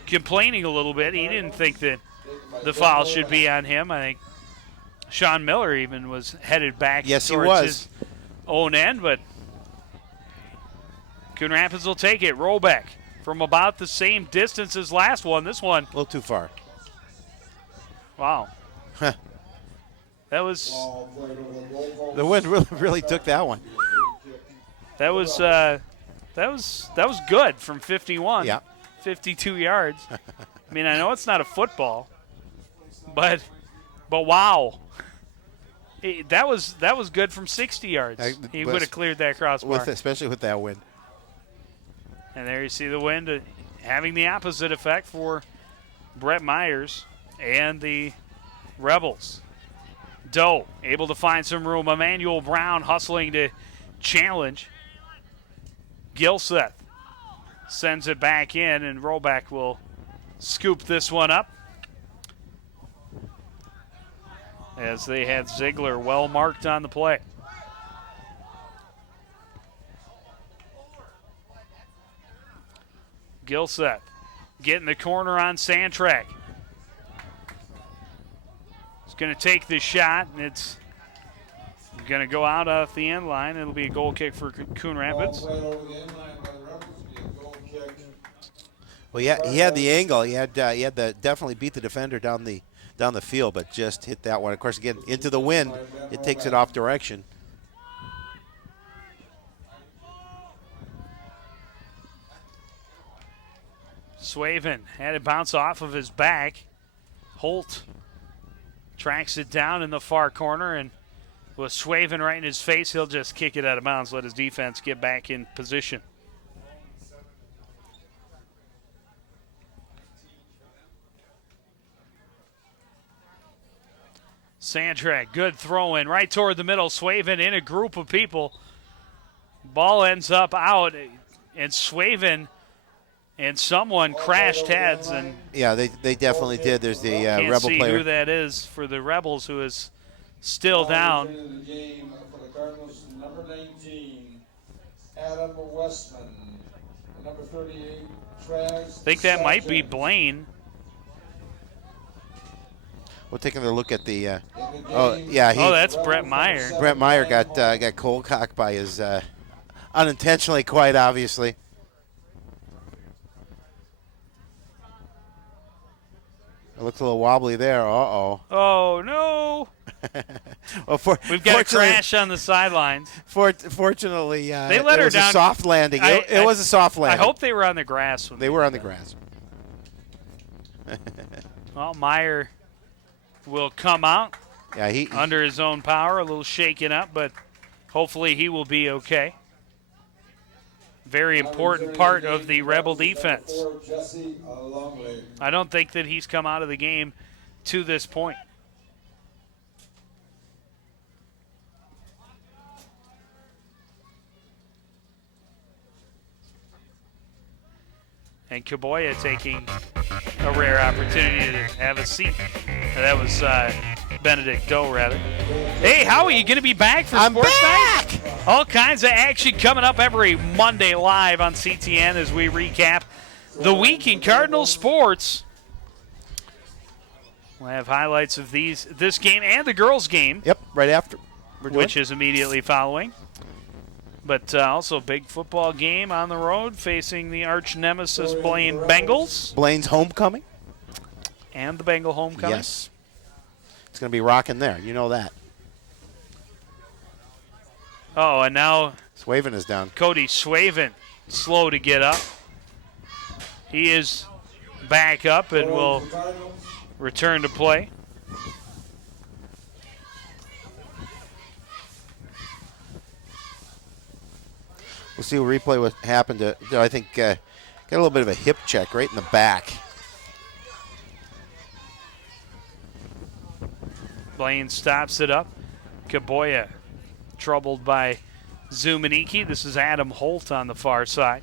complaining a little bit. He didn't think that the foul should be on him. I think Sean Miller even was headed back towards his own end, but Coon Rapids will take it. Rollback from about the same distance as last one. This one a little too far. Wow. Huh. That was the wind really took that one. That That was good from 51. Yeah. 52 yards. I mean, I know it's not a football, but wow. That was good from 60 yards. He would have cleared that crossbar. Especially with that wind. And there you see the wind having the opposite effect for Brett Myers and the Rebels. Doe able to find some room. Emmanuel Brown hustling to challenge. Gilseth sends it back in, and Rollback will scoop this one up. As they had Ziegler well marked on the play. Gilseth getting the corner on Sandtrack. He's going to take the shot, and it's going to go out off the end line. It'll be a goal kick for Coon Rapids. Ball played over the end line by the Rebels, be a goal kick. Well, yeah, he had the angle. He had to definitely beat the defender down the field, but just hit that one. Of course, again, into the wind, it takes it off direction. Swaven had it bounce off of his back. Holt tracks it down in the far corner, and with Swaven right in his face, he'll just kick it out of bounds, let his defense get back in position. Sandtrack, good throw in right toward the middle. Swaven in a group of people. Ball ends up out, and Swaven and someone crashed heads. And yeah, they definitely did. There's the can't Rebel see player. who that is for the Rebels, who is still down. Returning to the game for the Cardinals, number 19, Adam Westman. Number 38, Travis. I think that might be Sargent. Blaine. We'll take another look at the. In the Oh game, yeah, Oh, that's Brett Meyer. Brett Meyer got cold cocked by his unintentionally, quite obviously. It looks a little wobbly there. Uh-oh. Oh, no. Well, We've got a fortunately- crash on the sidelines. Fortunately, They let it her was down. a soft landing. It was a soft I landing. hope they were on the grass. When they were on the grass. Well, Meyer will come out Yeah, he under his own power, a little shaken up, but hopefully he will be okay. Very important part of the Rebel defense. For Jesse Longley. I don't think that he's come out of the game to this point. And Kaboya taking a rare opportunity to have a seat. And that was Benedict Doe, rather. Hey, Howie, you going to be back for I'm Sports back! Night? All kinds of action coming up every Monday live on CTN as we recap the week in Cardinal sports. We'll have highlights of this game and the girls' game, Yep, right after. which is immediately following. But also a big football game on the road facing the arch nemesis Blaine Bengals Blaine's homecoming. and the Bengal homecoming. Yes. It's going to be rocking there. You know that. Oh, and now Swaven is down. Cody Swaven slow to get up. He is back up and will return to play. We'll see a replay what happened to, I think, got a little bit of a hip check right in the back. Blaine stops it up. Kaboya troubled by Zumaniki. This is Adam Holt on the far side.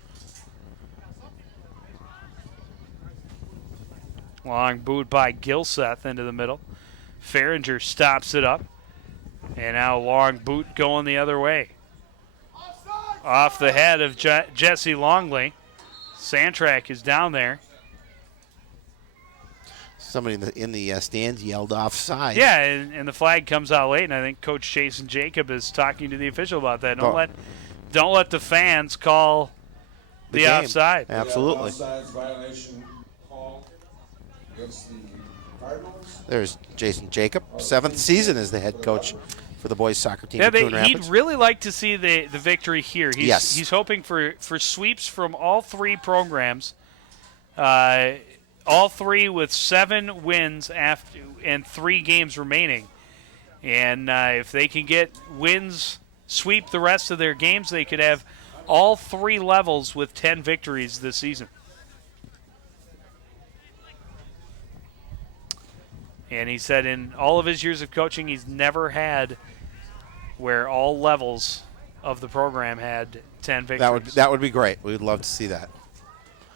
Long boot by Gilseth into the middle. Farringer stops it up. And now long boot going the other way. Off the head of Jesse Longley. Sandtrack is down there. Somebody in the stands yelled offside. Yeah, and the flag comes out late, and I think Coach Jason Jacob is talking to the official about that. Don't let the fans call the game. offside. Absolutely. Offsides violation call against the Cardinals. There's Jason Jacob, 7th season as the head coach for the boys soccer team. Yeah, in Coon he'd Rapids. really like to see the victory here. He's hoping for sweeps from all three programs, all three with 7 wins after and 3 games remaining. And if they can get wins, sweep the rest of their games, they could have all 3 levels with 10 victories this season. And he said in all of his years of coaching, he's never had where all levels of the program had 10 victories. That would be great. We would love to see that.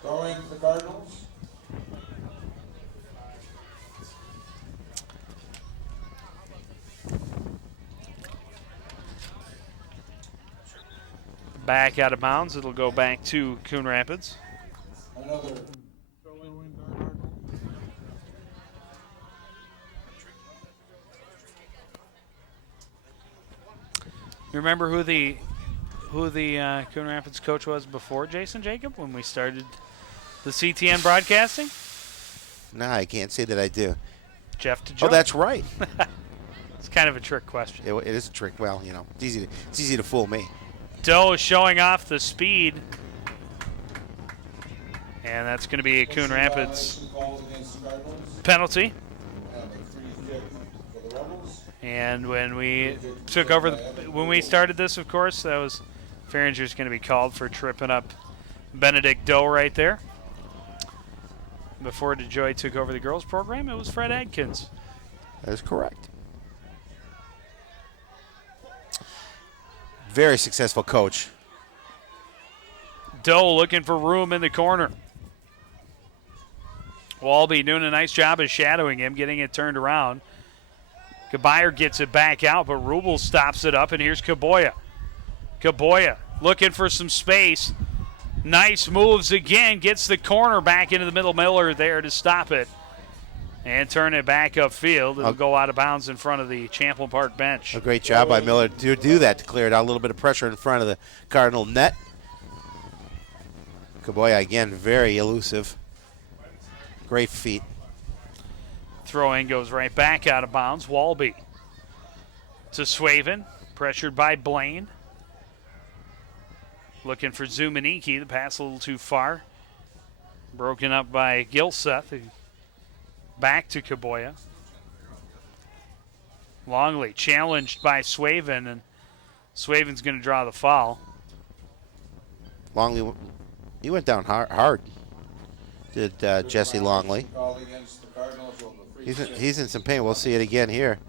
Throw in for the Cardinals. Back out of bounds. It'll go back to Coon Rapids. Another. You remember who the Coon Rapids coach was before Jason Jacob when we started the CTN broadcasting? No, I can't say that I do. Jeff DeJoe. Oh, that's right. It's kind of a trick question. It is a trick. Well, it's easy to fool me. Doe is showing off the speed. And that's going to be a Coon Rapids penalty. And when we took over, when we started this, of course, that was Farringer's going to be called for tripping up Benedict Doe right there. Before DeJoy took over the girls program, it was Fred Adkins. That is correct. Very successful coach. Doe looking for room in the corner. Walby doing a nice job of shadowing him, getting it turned around. Kabayer gets it back out, but Rubel stops it up, and here's Kaboya. Kaboya looking for some space. Nice moves again, gets the corner back into the middle. Miller there to stop it and turn it back upfield. It'll go out of bounds in front of the Champlin Park bench. A great job by Miller to do that, to clear it out. A little bit of pressure in front of the Cardinal net. Kaboya, again, very elusive. Great feet. Throw-in goes right back out of bounds. Walby to Swaven, pressured by Blaine. Looking for Zumaniki. The pass a little too far. Broken up by Gilseth. Back to Kaboya. Longley challenged by Swaven, and Swaven's going to draw the foul. Longley, he went down hard. Did Jesse Longley. He's in some pain. We'll see it again here.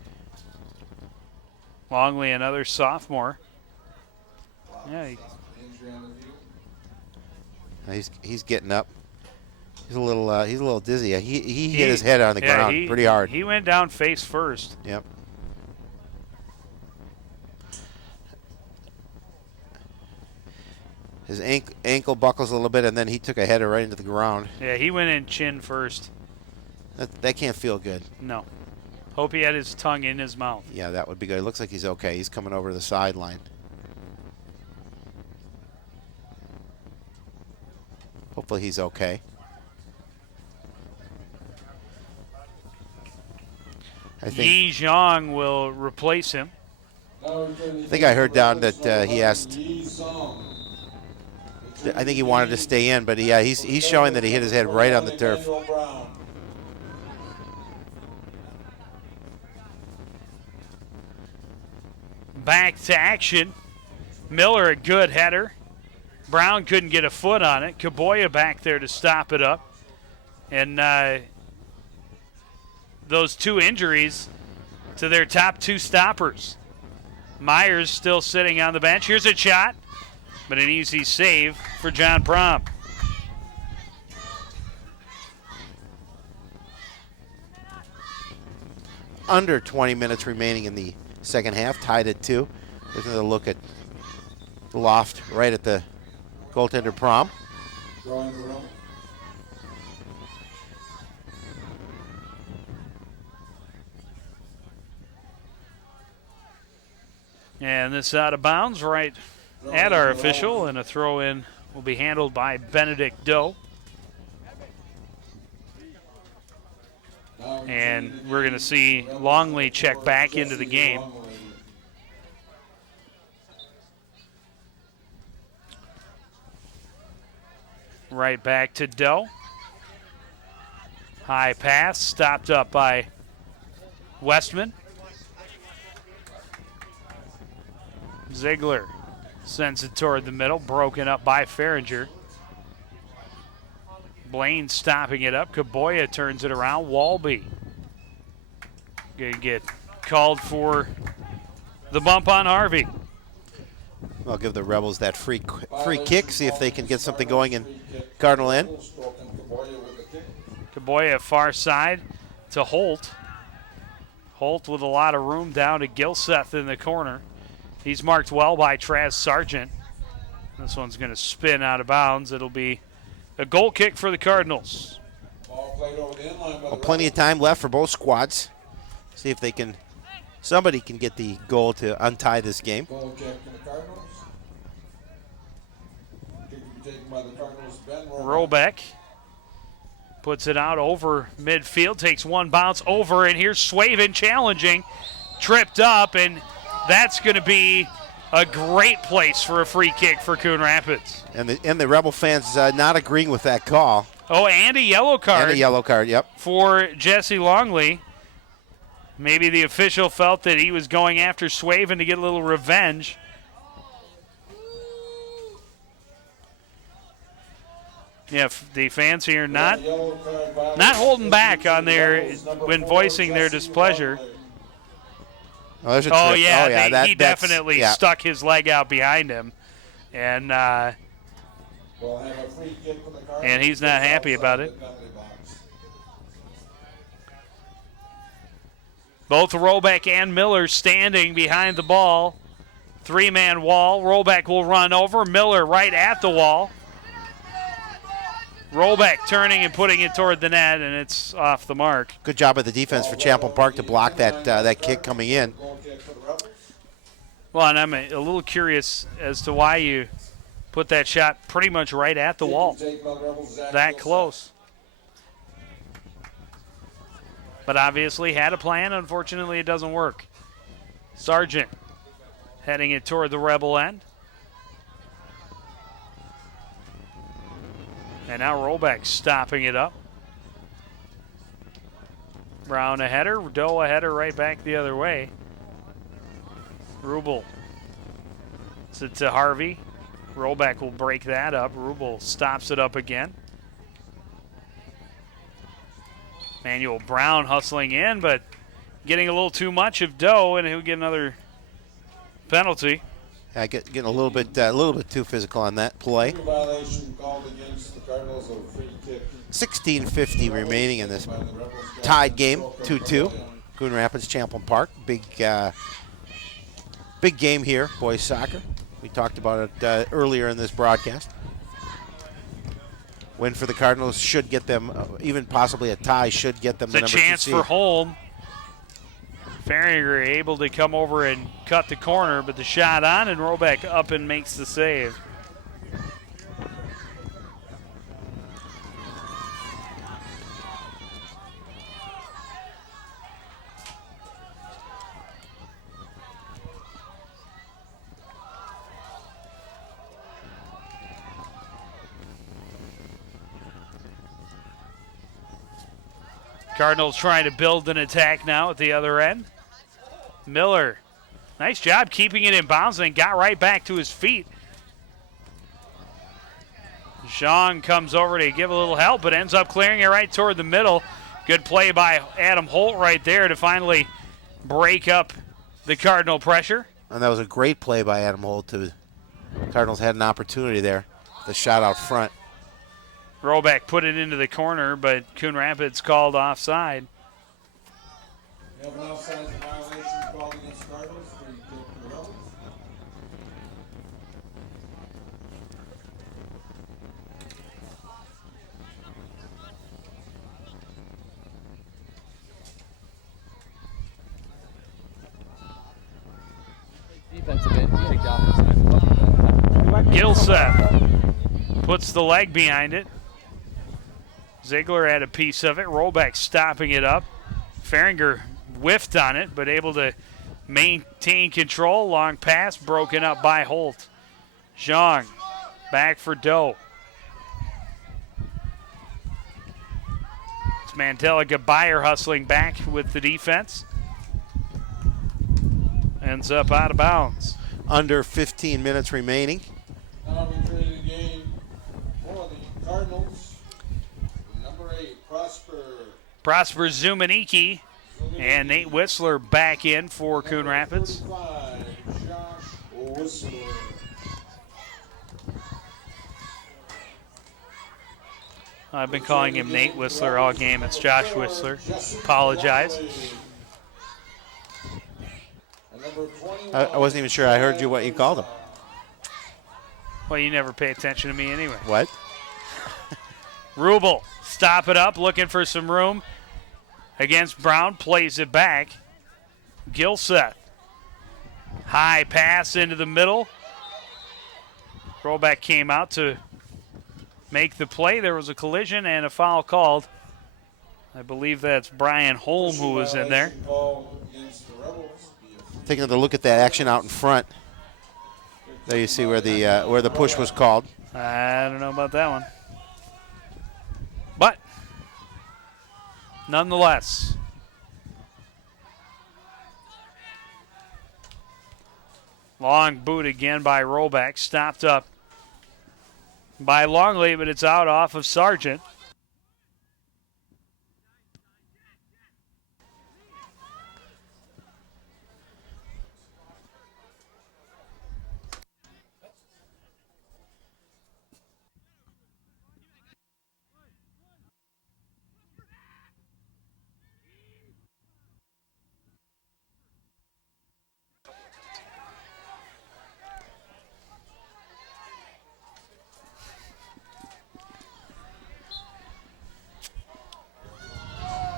Longley, another sophomore. Yeah, he's getting up. He's a little dizzy. He hit his head on the ground pretty hard. He went down face first. Yep. His ankle buckles a little bit, and then he took a header right into the ground. Yeah, he went in chin first. That can't feel good. No. Hope he had his tongue in his mouth. Yeah, that would be good. It looks like he's okay. He's coming over to the sideline. Hopefully he's okay. I think Yi Zhang will replace him. I think I heard down that he asked. I think he wanted to stay in, but yeah, he's showing that he hit his head right on the turf. Back to action. Miller, a good header. Brown couldn't get a foot on it. Kaboya back there to stop it up. And those 2 injuries to their top 2 stoppers. Myers still sitting on the bench. Here's a shot, but an easy save for John Prom. Under 20 minutes remaining in the second half, tied at 2. There's another look at the loft right at the goaltender Prom. And this out of bounds right at our official, and a throw-in will be handled by Benedict Doe. And we're going to see Longley check back into the game. Right back to Doe. High pass, stopped up by Westman. Ziegler sends it toward the middle, broken up by Farringer. Blaine stopping it up. Kaboya turns it around. Walby gonna get called for the bump on Harvey. I'll give the Rebels that free kick, see if they can get something going in Cardinal end. Kaboya far side to Holt. Holt with a lot of room down to Gilseth in the corner. He's marked well by Traz Sargent. This one's going to spin out of bounds. It'll be a goal kick for the Cardinals. Well, plenty of time left for both squads. See if they can, somebody can get the goal to untie this game. Goal kick for the Cardinals. Kick to be taken by the Cardinals. Ben Robeck puts it out over midfield, takes one bounce over, and here's Swaven challenging, tripped up, and that's going to be a great place for a free kick for Coon Rapids. And the Rebel fans not agreeing with that call. Oh, and a yellow card. And a yellow card, yep. For Jesse Longley. Maybe the official felt that he was going after Swaven to get a little revenge. Yeah, the fans here not holding back on their when voicing their displeasure. Oh yeah, he definitely stuck his leg out behind him, and he's not happy about it. Both Robeck and Miller standing behind the ball. Three-man wall. Robeck will run over. Miller right at the wall. Robeck turning and putting it toward the net, and it's off the mark. Good job of the defense for Champlin Park to block that kick coming in. Well, and I'm a little curious as to why you put that shot pretty much right at the wall. That close. But obviously had a plan. Unfortunately, it doesn't work. Sargent heading it toward the Rebel end. And now Robeck stopping it up. Brown a header, Doe a header right back the other way. Rubel. It's it to Harvey. Robeck will break that up. Rubel stops it up again. Manuel Brown hustling in, but getting a little too much of Doe, and he'll get another penalty. Getting a little bit too physical on that play. 16:50 remaining in this tied game, 2-2. Coon Rapids, Champlin Park. Big game here, boys soccer. We talked about it earlier in this broadcast. Win for the Cardinals should get them, even possibly a tie should get them the number 2 seed. It's a chance for Holm. Farringer able to come over and cut the corner, but the shot on, and Robeck up and makes the save. Cardinals trying to build an attack now at the other end. Miller, nice job keeping it in bounds and got right back to his feet. Jean comes over to give a little help, but ends up clearing it right toward the middle. Good play by Adam Holt right there to finally break up the Cardinal pressure. And that was a great play by Adam Holt. Cardinals had an opportunity there. The shot out front. Robeck put it into the corner, but Coon Rapids called offside. We have an offside violation called against Cardinals. Free kick for the Rebels. Defensive end, you take the offensive. Gilseth puts the leg behind it. Ziegler had a piece of it. Robeck stopping it up. Farringer whiffed on it, but able to maintain control. Long pass broken up by Holt. Zhang back for Doe. It's Mandela Gabayer hustling back with the defense. Ends up out of bounds. Under 15 minutes remaining. Now returning the game for the Cardinals. Number 8, Prosper Zumaniki and Nate Whistler back in for Coon Rapids. 35, Josh Whistler. I've been calling him Nate Whistler all game. It's Josh Whistler. Apologize. And number 21, I wasn't even sure I heard you what you called him. Well, you never pay attention to me anyway. What? Rubel, stop it up, looking for some room against Brown, plays it back. Gilseth, high pass into the middle. Rollback came out to make the play. There was a collision and a foul called. I believe that's Brian Holm who was in there. called against the Rebels. Taking another look at that action out in front. There you see where the push was called. I don't know about that one. But, nonetheless, long boot again by Rollback. Stopped up by Longley, but it's out off of Sargent.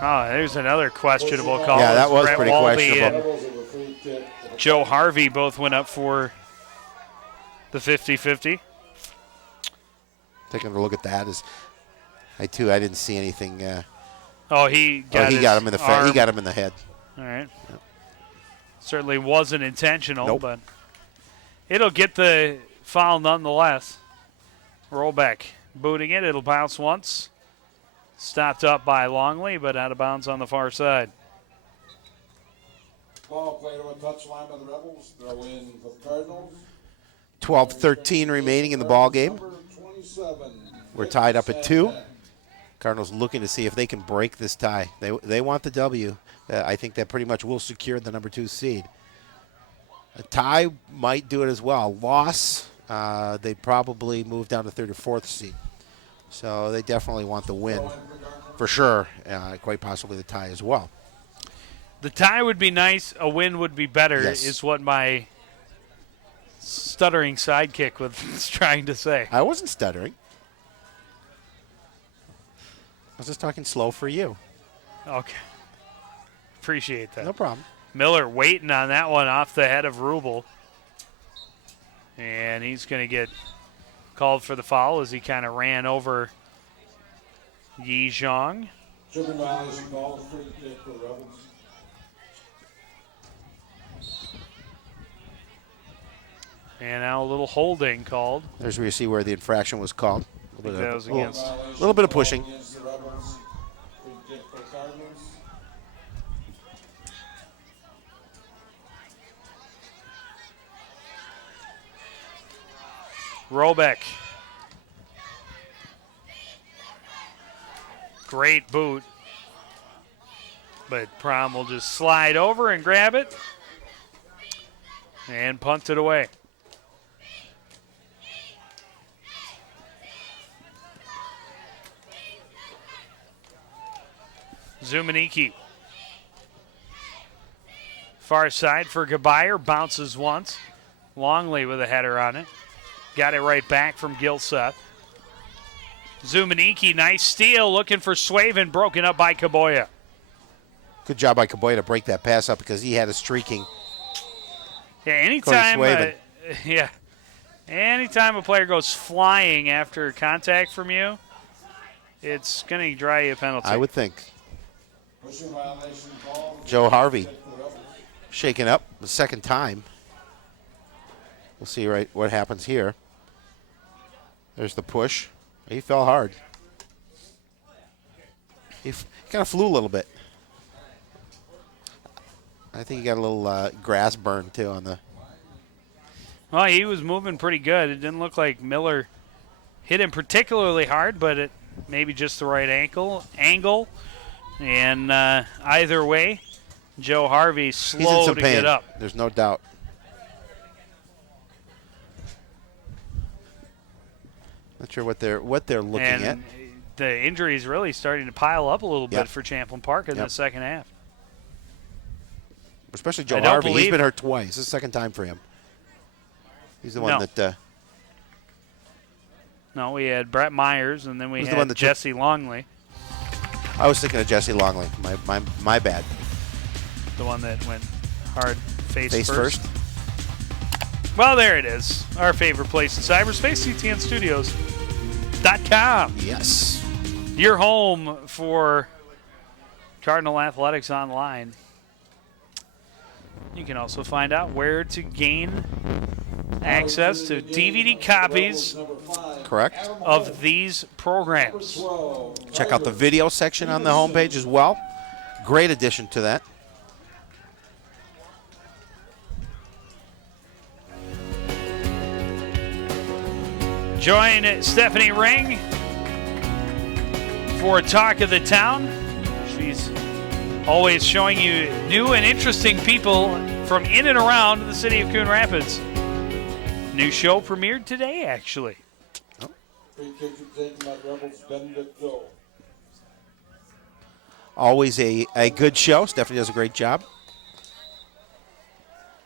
Oh, there's another questionable call. Yeah, that was Brett pretty Walby questionable. and Rebels have a free kick. Joe Harvey both went up for the 50-50. Taking a look at that I didn't see anything. He got him in the arm. he got him in the head. All right. Certainly wasn't intentional, Nope. but it'll get the foul nonetheless. Rollback booting it. It'll bounce once. Stopped up by Longley, but out of bounds on the far side. Ball played on a touchline by the Rebels. Throw in for the Cardinals. 12-13 remaining in the ball game. Number 27. We're tied up at 2. Cardinals looking to see if they can break this tie. They want the W. I think that pretty much will secure the number 2 seed. A tie might do it as well. Loss, they'd probably move down to 3rd or 4th seed. So they definitely want the win for sure. Quite possibly the tie as well. The tie would be nice. A win would be better, Yes. is what my stuttering sidekick was trying to say. I wasn't stuttering. I was just talking slow for you. Okay. Appreciate that. No problem. Miller waiting on that one off the head of Rubel. And he's going to get called for the foul as he kind of ran over Yi Zhang. Tripping violation called. Free kick for the Rebels. And now a little holding called. There's where you see where the infraction was called. I think that was against. Little bit of pushing. Against the Rebels. Free kick for the Cardinals. Robeck. Great boot. But Prom will just slide over and grab it. And punt it away. Zumaniki. Far side for Gabayer. Bounces once. Longley with a header on it. Got it right back from Gilseth. Zumaniki, nice steal. Looking for Swaven. Broken up by Kaboya. Good job by Kaboya to break that pass up because he had a streaking. Yeah, anytime. Swaven. Yeah. Anytime a player goes flying after contact from you, it's going to draw you a penalty. I would think. Pushing violation called. Joe Harvey For the Rebels. shaken up the second time. We'll see what happens here. There's the push. He fell hard. He Kind of flew a little bit. I think he got a little grass burn, too, on the... Well, he was moving pretty good. It didn't look like Miller hit him particularly hard, but it maybe just the right angle. And either way, Joe Harvey He's in slow some to pain. get up. There's no doubt. Not sure what they're looking And at. the injury is really starting to pile up a little Yep. bit for Champlin Park in Yep. the second half. Especially Joe I don't Harvey. He's believe- been hurt twice. This is the second time for him. He's the one No. that... No, we had Brett Myers, and then we Who's the one had that Jesse Longley, I was thinking of Jesse Longley. My bad. the one that went hard face Face first. Well, there it is. Our favorite place in cyberspace, CTNstudios.com. Yes. Your home for Cardinal Athletics online. You can also find out where to gain access to DVD copies Correct. of these programs. Check out the video section on the homepage as well. Great addition to that. Join Stephanie Ring for Talk of the Town. She's always showing you new and interesting people from in and around the city of Coon Rapids. New show premiered today, actually. Free kick taken by the Rebels, Benedicto. Always a good show. Stephanie does a great job.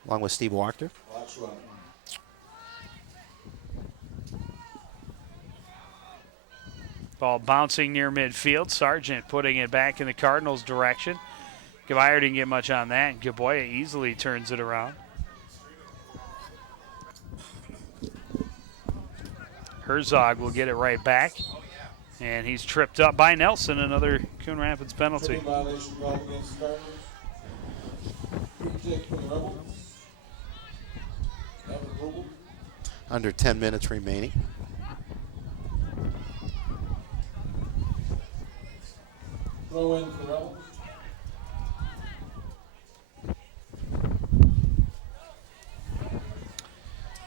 Along with Steve Wachter. Last run. Ball bouncing near midfield. Sargent putting it back in the Cardinals' direction. Gavier didn't get much on that, and Gaboya easily turns it around. Herzog will get it right back. And he's tripped up by Nelson, another Coon Rapids penalty. Tripping violation called against the Cardinals. Free kick for the Rebels. Evan Rubel. Under 10 minutes remaining. Throw in for the Rebels.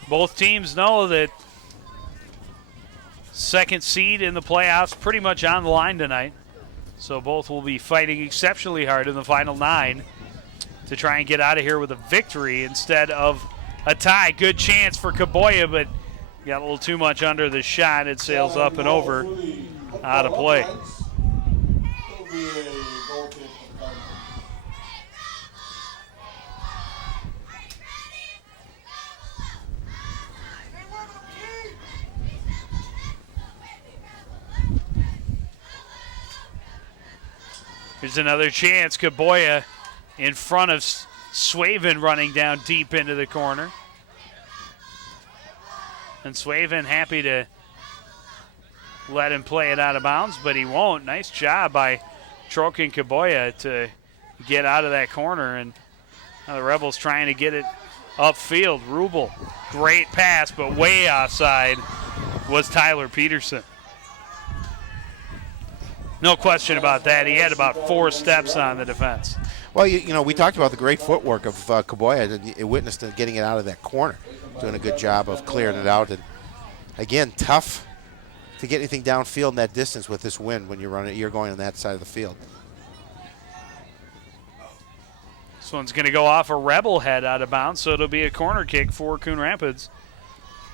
Both teams know that second seed in the playoffs pretty much on the line tonight. So both will be fighting exceptionally hard in the final 9 to try and get out of here with a victory instead of a tie. Good chance for Kaboya, but got a little too much under the shot. It sails up and over, out of play. It'll be a goal kick for the Cardinals. Here's another chance. Kaboya in front of Swaven running down deep into the corner. And Swaven happy to let him play it out of bounds, but he won't. Nice job by Trokin Kaboya to get out of that corner. And now the Rebels trying to get it upfield. Rubel, great pass, but way offside was Tyler Peterson. No question about that. He had about 4 steps on the defense. Well, you know, we talked about the great footwork of Kaboya, and you witnessed him getting it out of that corner, doing a good job of clearing it out. And again, tough to get anything downfield in that distance with this wind when you're going on that side of the field. This one's going to go off a Rebel head out of bounds, so it'll be a corner kick for Coon Rapids.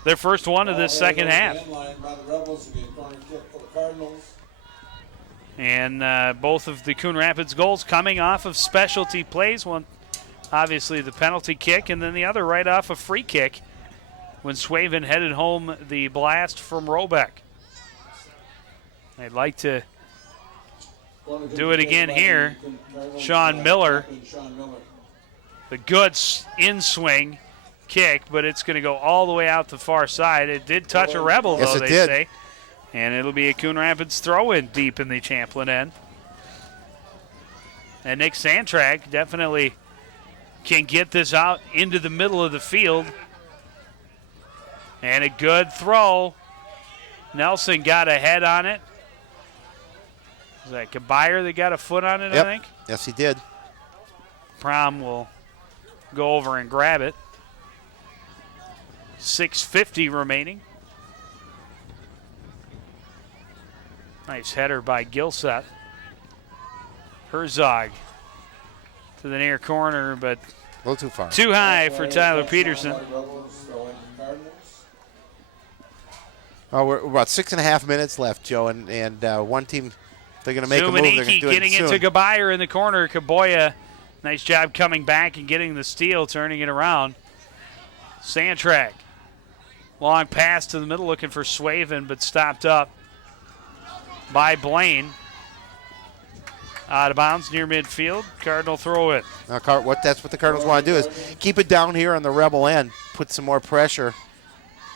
Their first one of this second half. End line by the Rebels, it'll be a corner kick for the Cardinals. And both of the Coon Rapids goals coming off of specialty plays. One, obviously, the penalty kick, and then the other right off a free kick when Swaven headed home the blast from Robeck. They'd like to do it again here. Sean Miller. The good in-swing kick, but it's going to go all the way out the far side. It did touch a Rebel, Yes, though, it they did. say. And it'll be a Coon Rapids throw-in deep in the Champlin end. And Nick Santrak definitely can get this out into the middle of the field. And a good throw. Nelson got a head on it. Is that Gebayer that got a foot on it, Yep. I think? Yes, he did. Prom will go over and grab it. 6:50 remaining. Nice header by Gilseth. Herzog to the near corner, but A little too far. too high for Tyler Peterson. Rebels throw in the Cardinals. Oh, we're about 6.5 minutes left, Joe, and one team, they're going to make a move. They're going to Zumaniki do getting it soon. into Gebayer in the corner. Kaboya, nice job coming back and getting the steal, turning it around. Sandtrack, long pass to the middle, looking for Swaven, but stopped up by Blaine. Out of bounds near midfield. Cardinal throw it. Now, that's what the Cardinals want to do is keep it down here on the Rebel end, put some more pressure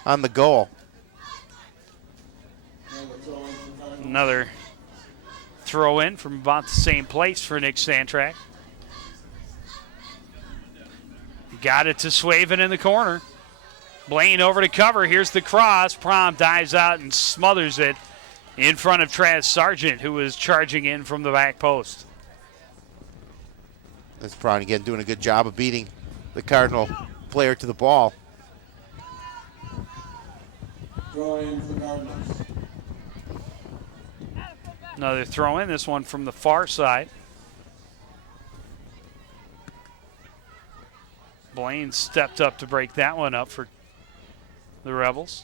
on the goal. Another throw in from about the same place for Nick Sandtrack. Got it to Swaven in the corner. Blaine over to cover. Here's the cross. Prom dives out and smothers it in front of Traz Sargent, who was charging in from the back post. That's Prom again doing a good job of beating the Cardinal player to the ball. Throw in for the Cardinals. Another throw in, this one from the far side. Blaine stepped up to break that one up for the Rebels.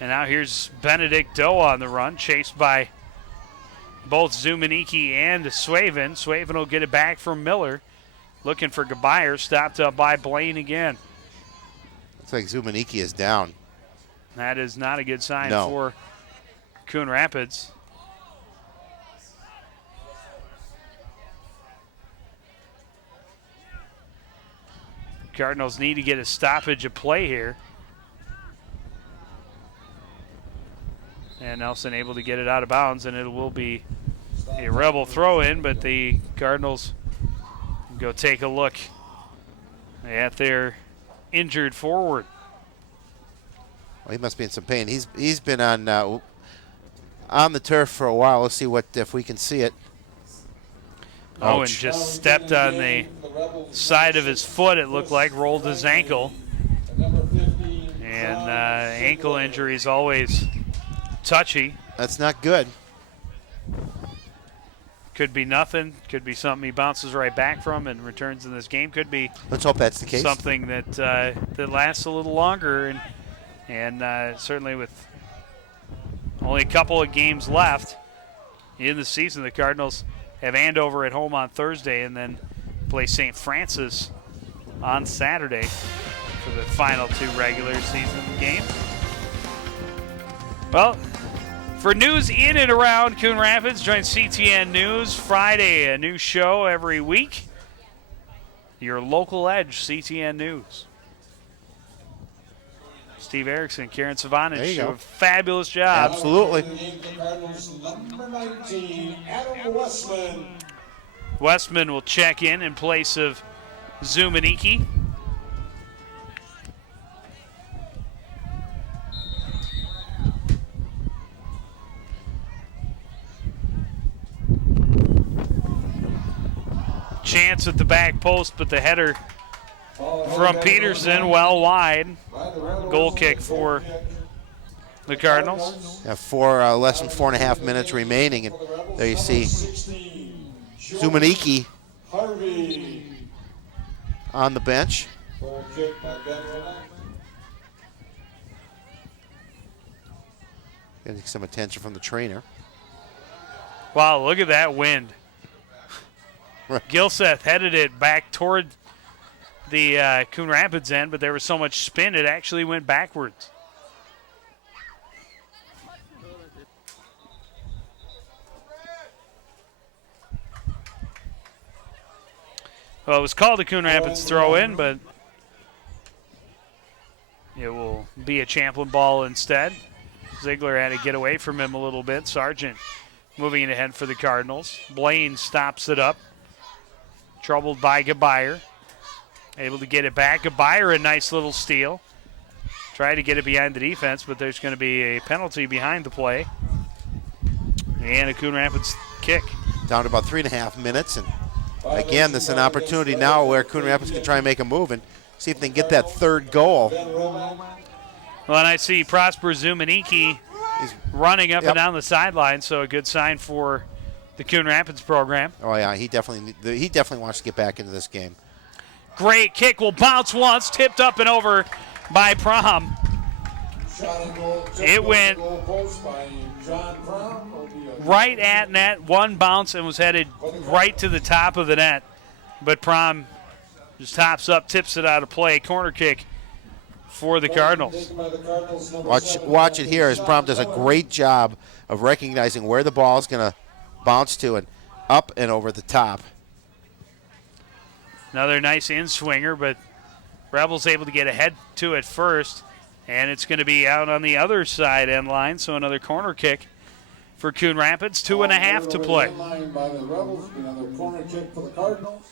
And now here's Benedict Doe on the run, chased by both Zumaniki and Swaven. Swaven will get it back from Miller. Looking for Gebayer, stopped up by Blaine again. Looks like Zumaniki is down. That is not a good sign No. for Coon Rapids. Cardinals need to get a stoppage of play here. And Nelson able to get it out of bounds, and it will be a Rebel throw-in, but the Cardinals go take a look at their injured forward. Well, he must be in some pain. He's been on the turf for a while. Let's see if we can see it. Owen Ouch. just stepped on the side of his foot, it looked like, rolled his ankle. Number 15. And ankle injuries always touchy. That's not good. Could be nothing. Could be something he bounces right back from and returns in this game. Could be Let's hope that's the case. something that that lasts a little longer. And certainly with only a couple of games left in the season, the Cardinals have Andover at home on Thursday and then play St. Francis on Saturday for the final two regular season games. Well, for news in and around Coon Rapids, join CTN News Friday, a new show every week. Your local edge, CTN News. Steve Erickson, Karen There Savanich you do go. a fabulous job. Absolutely. The Cardinals, number 19, Adam Westman. Westman will check in place of Zumaniki. Chance at the back post, but the header from Peterson well wide. Goal kick for the Cardinals. Have less than 4.5 minutes remaining, and there you see 16, Zumaniki Harvey. on the bench. Goal kick by Ben Renner. Getting some attention from the trainer. Wow, look at that wind. Gilseth headed it back toward the Coon Rapids end, but there was so much spin it actually went backwards. Well, it was called a Coon Rapids throw-in, but it will be a Champlin ball instead. Ziegler had to get away from him a little bit. Sargent moving it ahead for the Cardinals. Blaine stops it up. Troubled by Gebayer. Able to get it back. Gebayer, a nice little steal. Try to get it behind the defense, but there's going to be a penalty behind the play. And a Coon Rapids kick. Down to about 3.5 minutes. And again, this is an opportunity now where Coon Rapids can try and make a move and see if they can get that third goal. Well, and I see Prosper Zumaniki He's running up Yep. and down the sideline, so a good sign for the Coon Rapids program. Oh yeah, he definitely wants to get back into this game. Great kick will bounce once, tipped up and over by Prom. Shot on goal, just It over went the goal post by John Brown. Will be a- Right at net, one bounce and was headed right to the top of the net. But Prom just tops up, tips it out of play. Corner kick for the Cardinals. Taken by the Cardinals, number Watch it 71, here as Prom does a great job of recognizing where the ball is going to bounce to and up and over the top. Another nice in-swinger, but Rebels able to get ahead to it first. And it's going to be out on the other side end line, so another corner kick for Coon Rapids. 2.5 to play. End line by the Rebels, another corner kick for the Cardinals.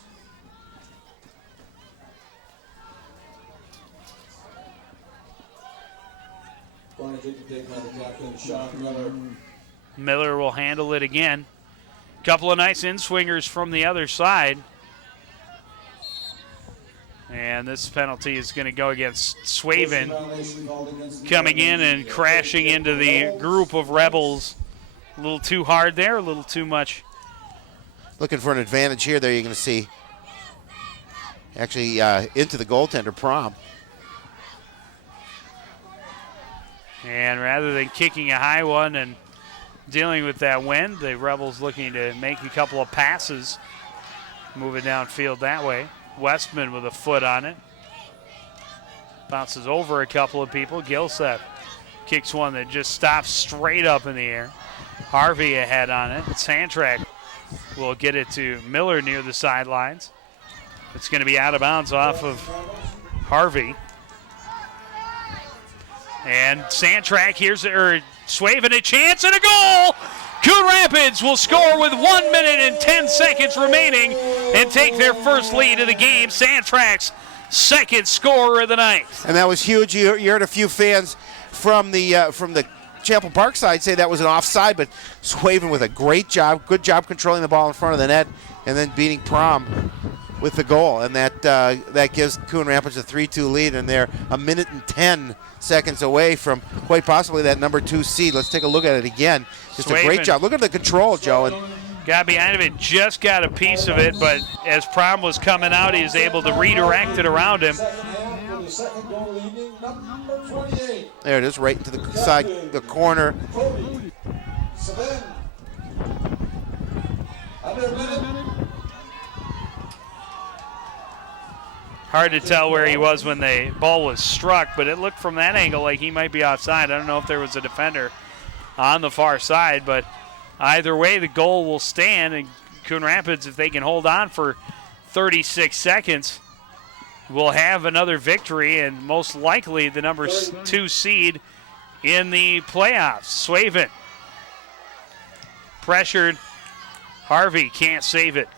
Corner kick taken by the captain, Sean Miller. Miller will handle it again. Couple of nice in-swingers from the other side. And this penalty is going to go against Swaven, coming in and crashing into the group of Rebels. A little too hard there, a little too much. Looking for an advantage here. There you're going to see actually into the goaltender, Prom. And rather than kicking a high one and dealing with that wind, the Rebels looking to make a couple of passes, moving downfield that way. Westman with a foot on it. Bounces over a couple of people. Gilseth kicks one that just stops straight up in the air. Harvey ahead on it. Sandtrack will get it to Miller near the sidelines. It's going to be out of bounds off of Harvey. And Sandtrack, Swaven a chance and a goal! Coon Rapids will score with 1 minute and 10 seconds remaining and take their first lead of the game. Sandtrack's second scorer of the night. And that was huge. You heard a few fans from the Champlain Park side say that was an offside, but Swaven with a great job, good job controlling the ball in front of the net and then beating Prom with the goal. And that gives Coon Rapids a 3-2 lead, and they're 1 minute and 10 seconds away from quite possibly that number 2 seed. Let's take a look at it again. Just a great job. Look at the control, Joe. And got behind of it, just got a piece of it, but as Prom was coming out, he was able to redirect it around him. Second half with the second goal leading, number 28. there it is, right into the side, the corner. Cody Saban. Under a minute. Hard to tell where he was when the ball was struck, but it looked from that angle like he might be offside. I don't know if there was a defender on the far side, but either way, the goal will stand, and Coon Rapids, if they can hold on for 36 seconds, will have another victory and most likely the number 2 seed in the playoffs. Swaven pressured. Harvey can't save it.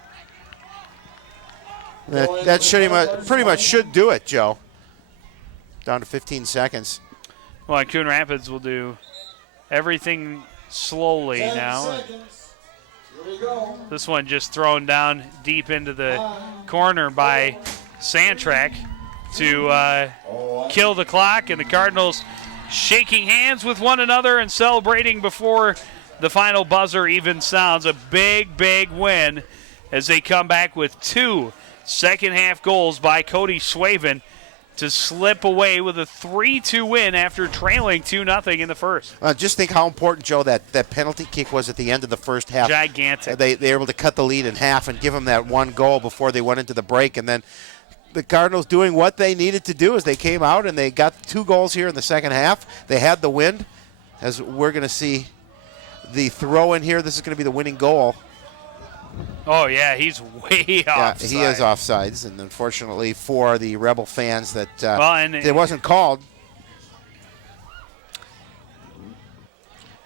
That pretty much should do it, Joe. Down to 15 seconds. Well, and Coon Rapids will do everything slowly 10 now. seconds. Here we go. This one just thrown down deep into the corner by Sandtrack to kill the clock, and the Cardinals shaking hands with one another and celebrating before the final buzzer even sounds. A big, big win as they come back with 2 second-half goals by Cody Swaven to slip away with a 3-2 win after trailing 2-0 in the first. Just think how important, Joe, that penalty kick was at the end of the first half. Gigantic. They were able to cut the lead in half and give them that one goal before they went into the break. And then the Cardinals doing what they needed to do as they came out and they got 2 goals here in the second half. They had the wind, as we're going to see the throw in here. This is going to be the winning goal. Oh, yeah, he's way offside. He is offsides, and unfortunately for the Rebel fans that it wasn't called.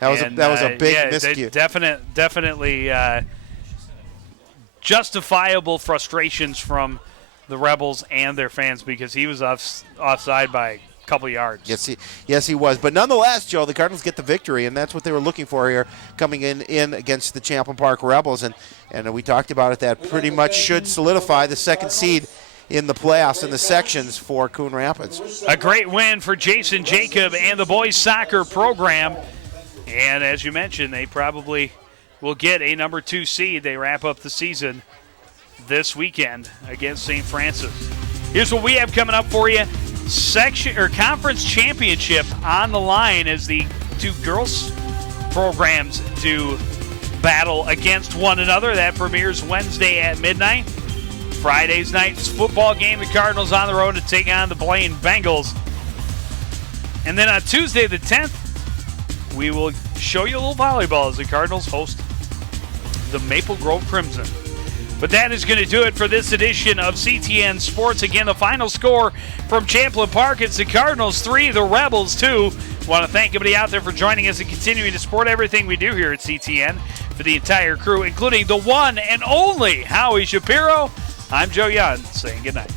That was a big miscue. Definitely justifiable frustrations from the Rebels and their fans because he was offside by couple yards. Yes, he was. But nonetheless, Joe, the Cardinals get the victory, and that's what they were looking for here, coming in against the Champlin Park Rebels. And we talked about it. That pretty much should solidify the second seed in the playoffs in the sections for Coon Rapids. A great win for Jason Jacob and the boys soccer program. And as you mentioned, they probably will get a number 2 seed. They wrap up the season this weekend against St. Francis. Here's what we have coming up for you. Conference championship on the line as the 2 girls programs do battle against one another. That premieres Wednesday at midnight. Friday's night's football game, the Cardinals on the road to take on the Blaine Bengals. And then on Tuesday the 10th, we will show you a little volleyball as the Cardinals host the Maple Grove Crimson. But that is going to do it for this edition of CTN Sports. Again, the final score from Champlin Park, it's the Cardinals 3, the Rebels 2. Want to thank everybody out there for joining us and continuing to support everything we do here at CTN. For the entire crew, including the one and only Howie Shapiro, I'm Joe Young saying goodnight.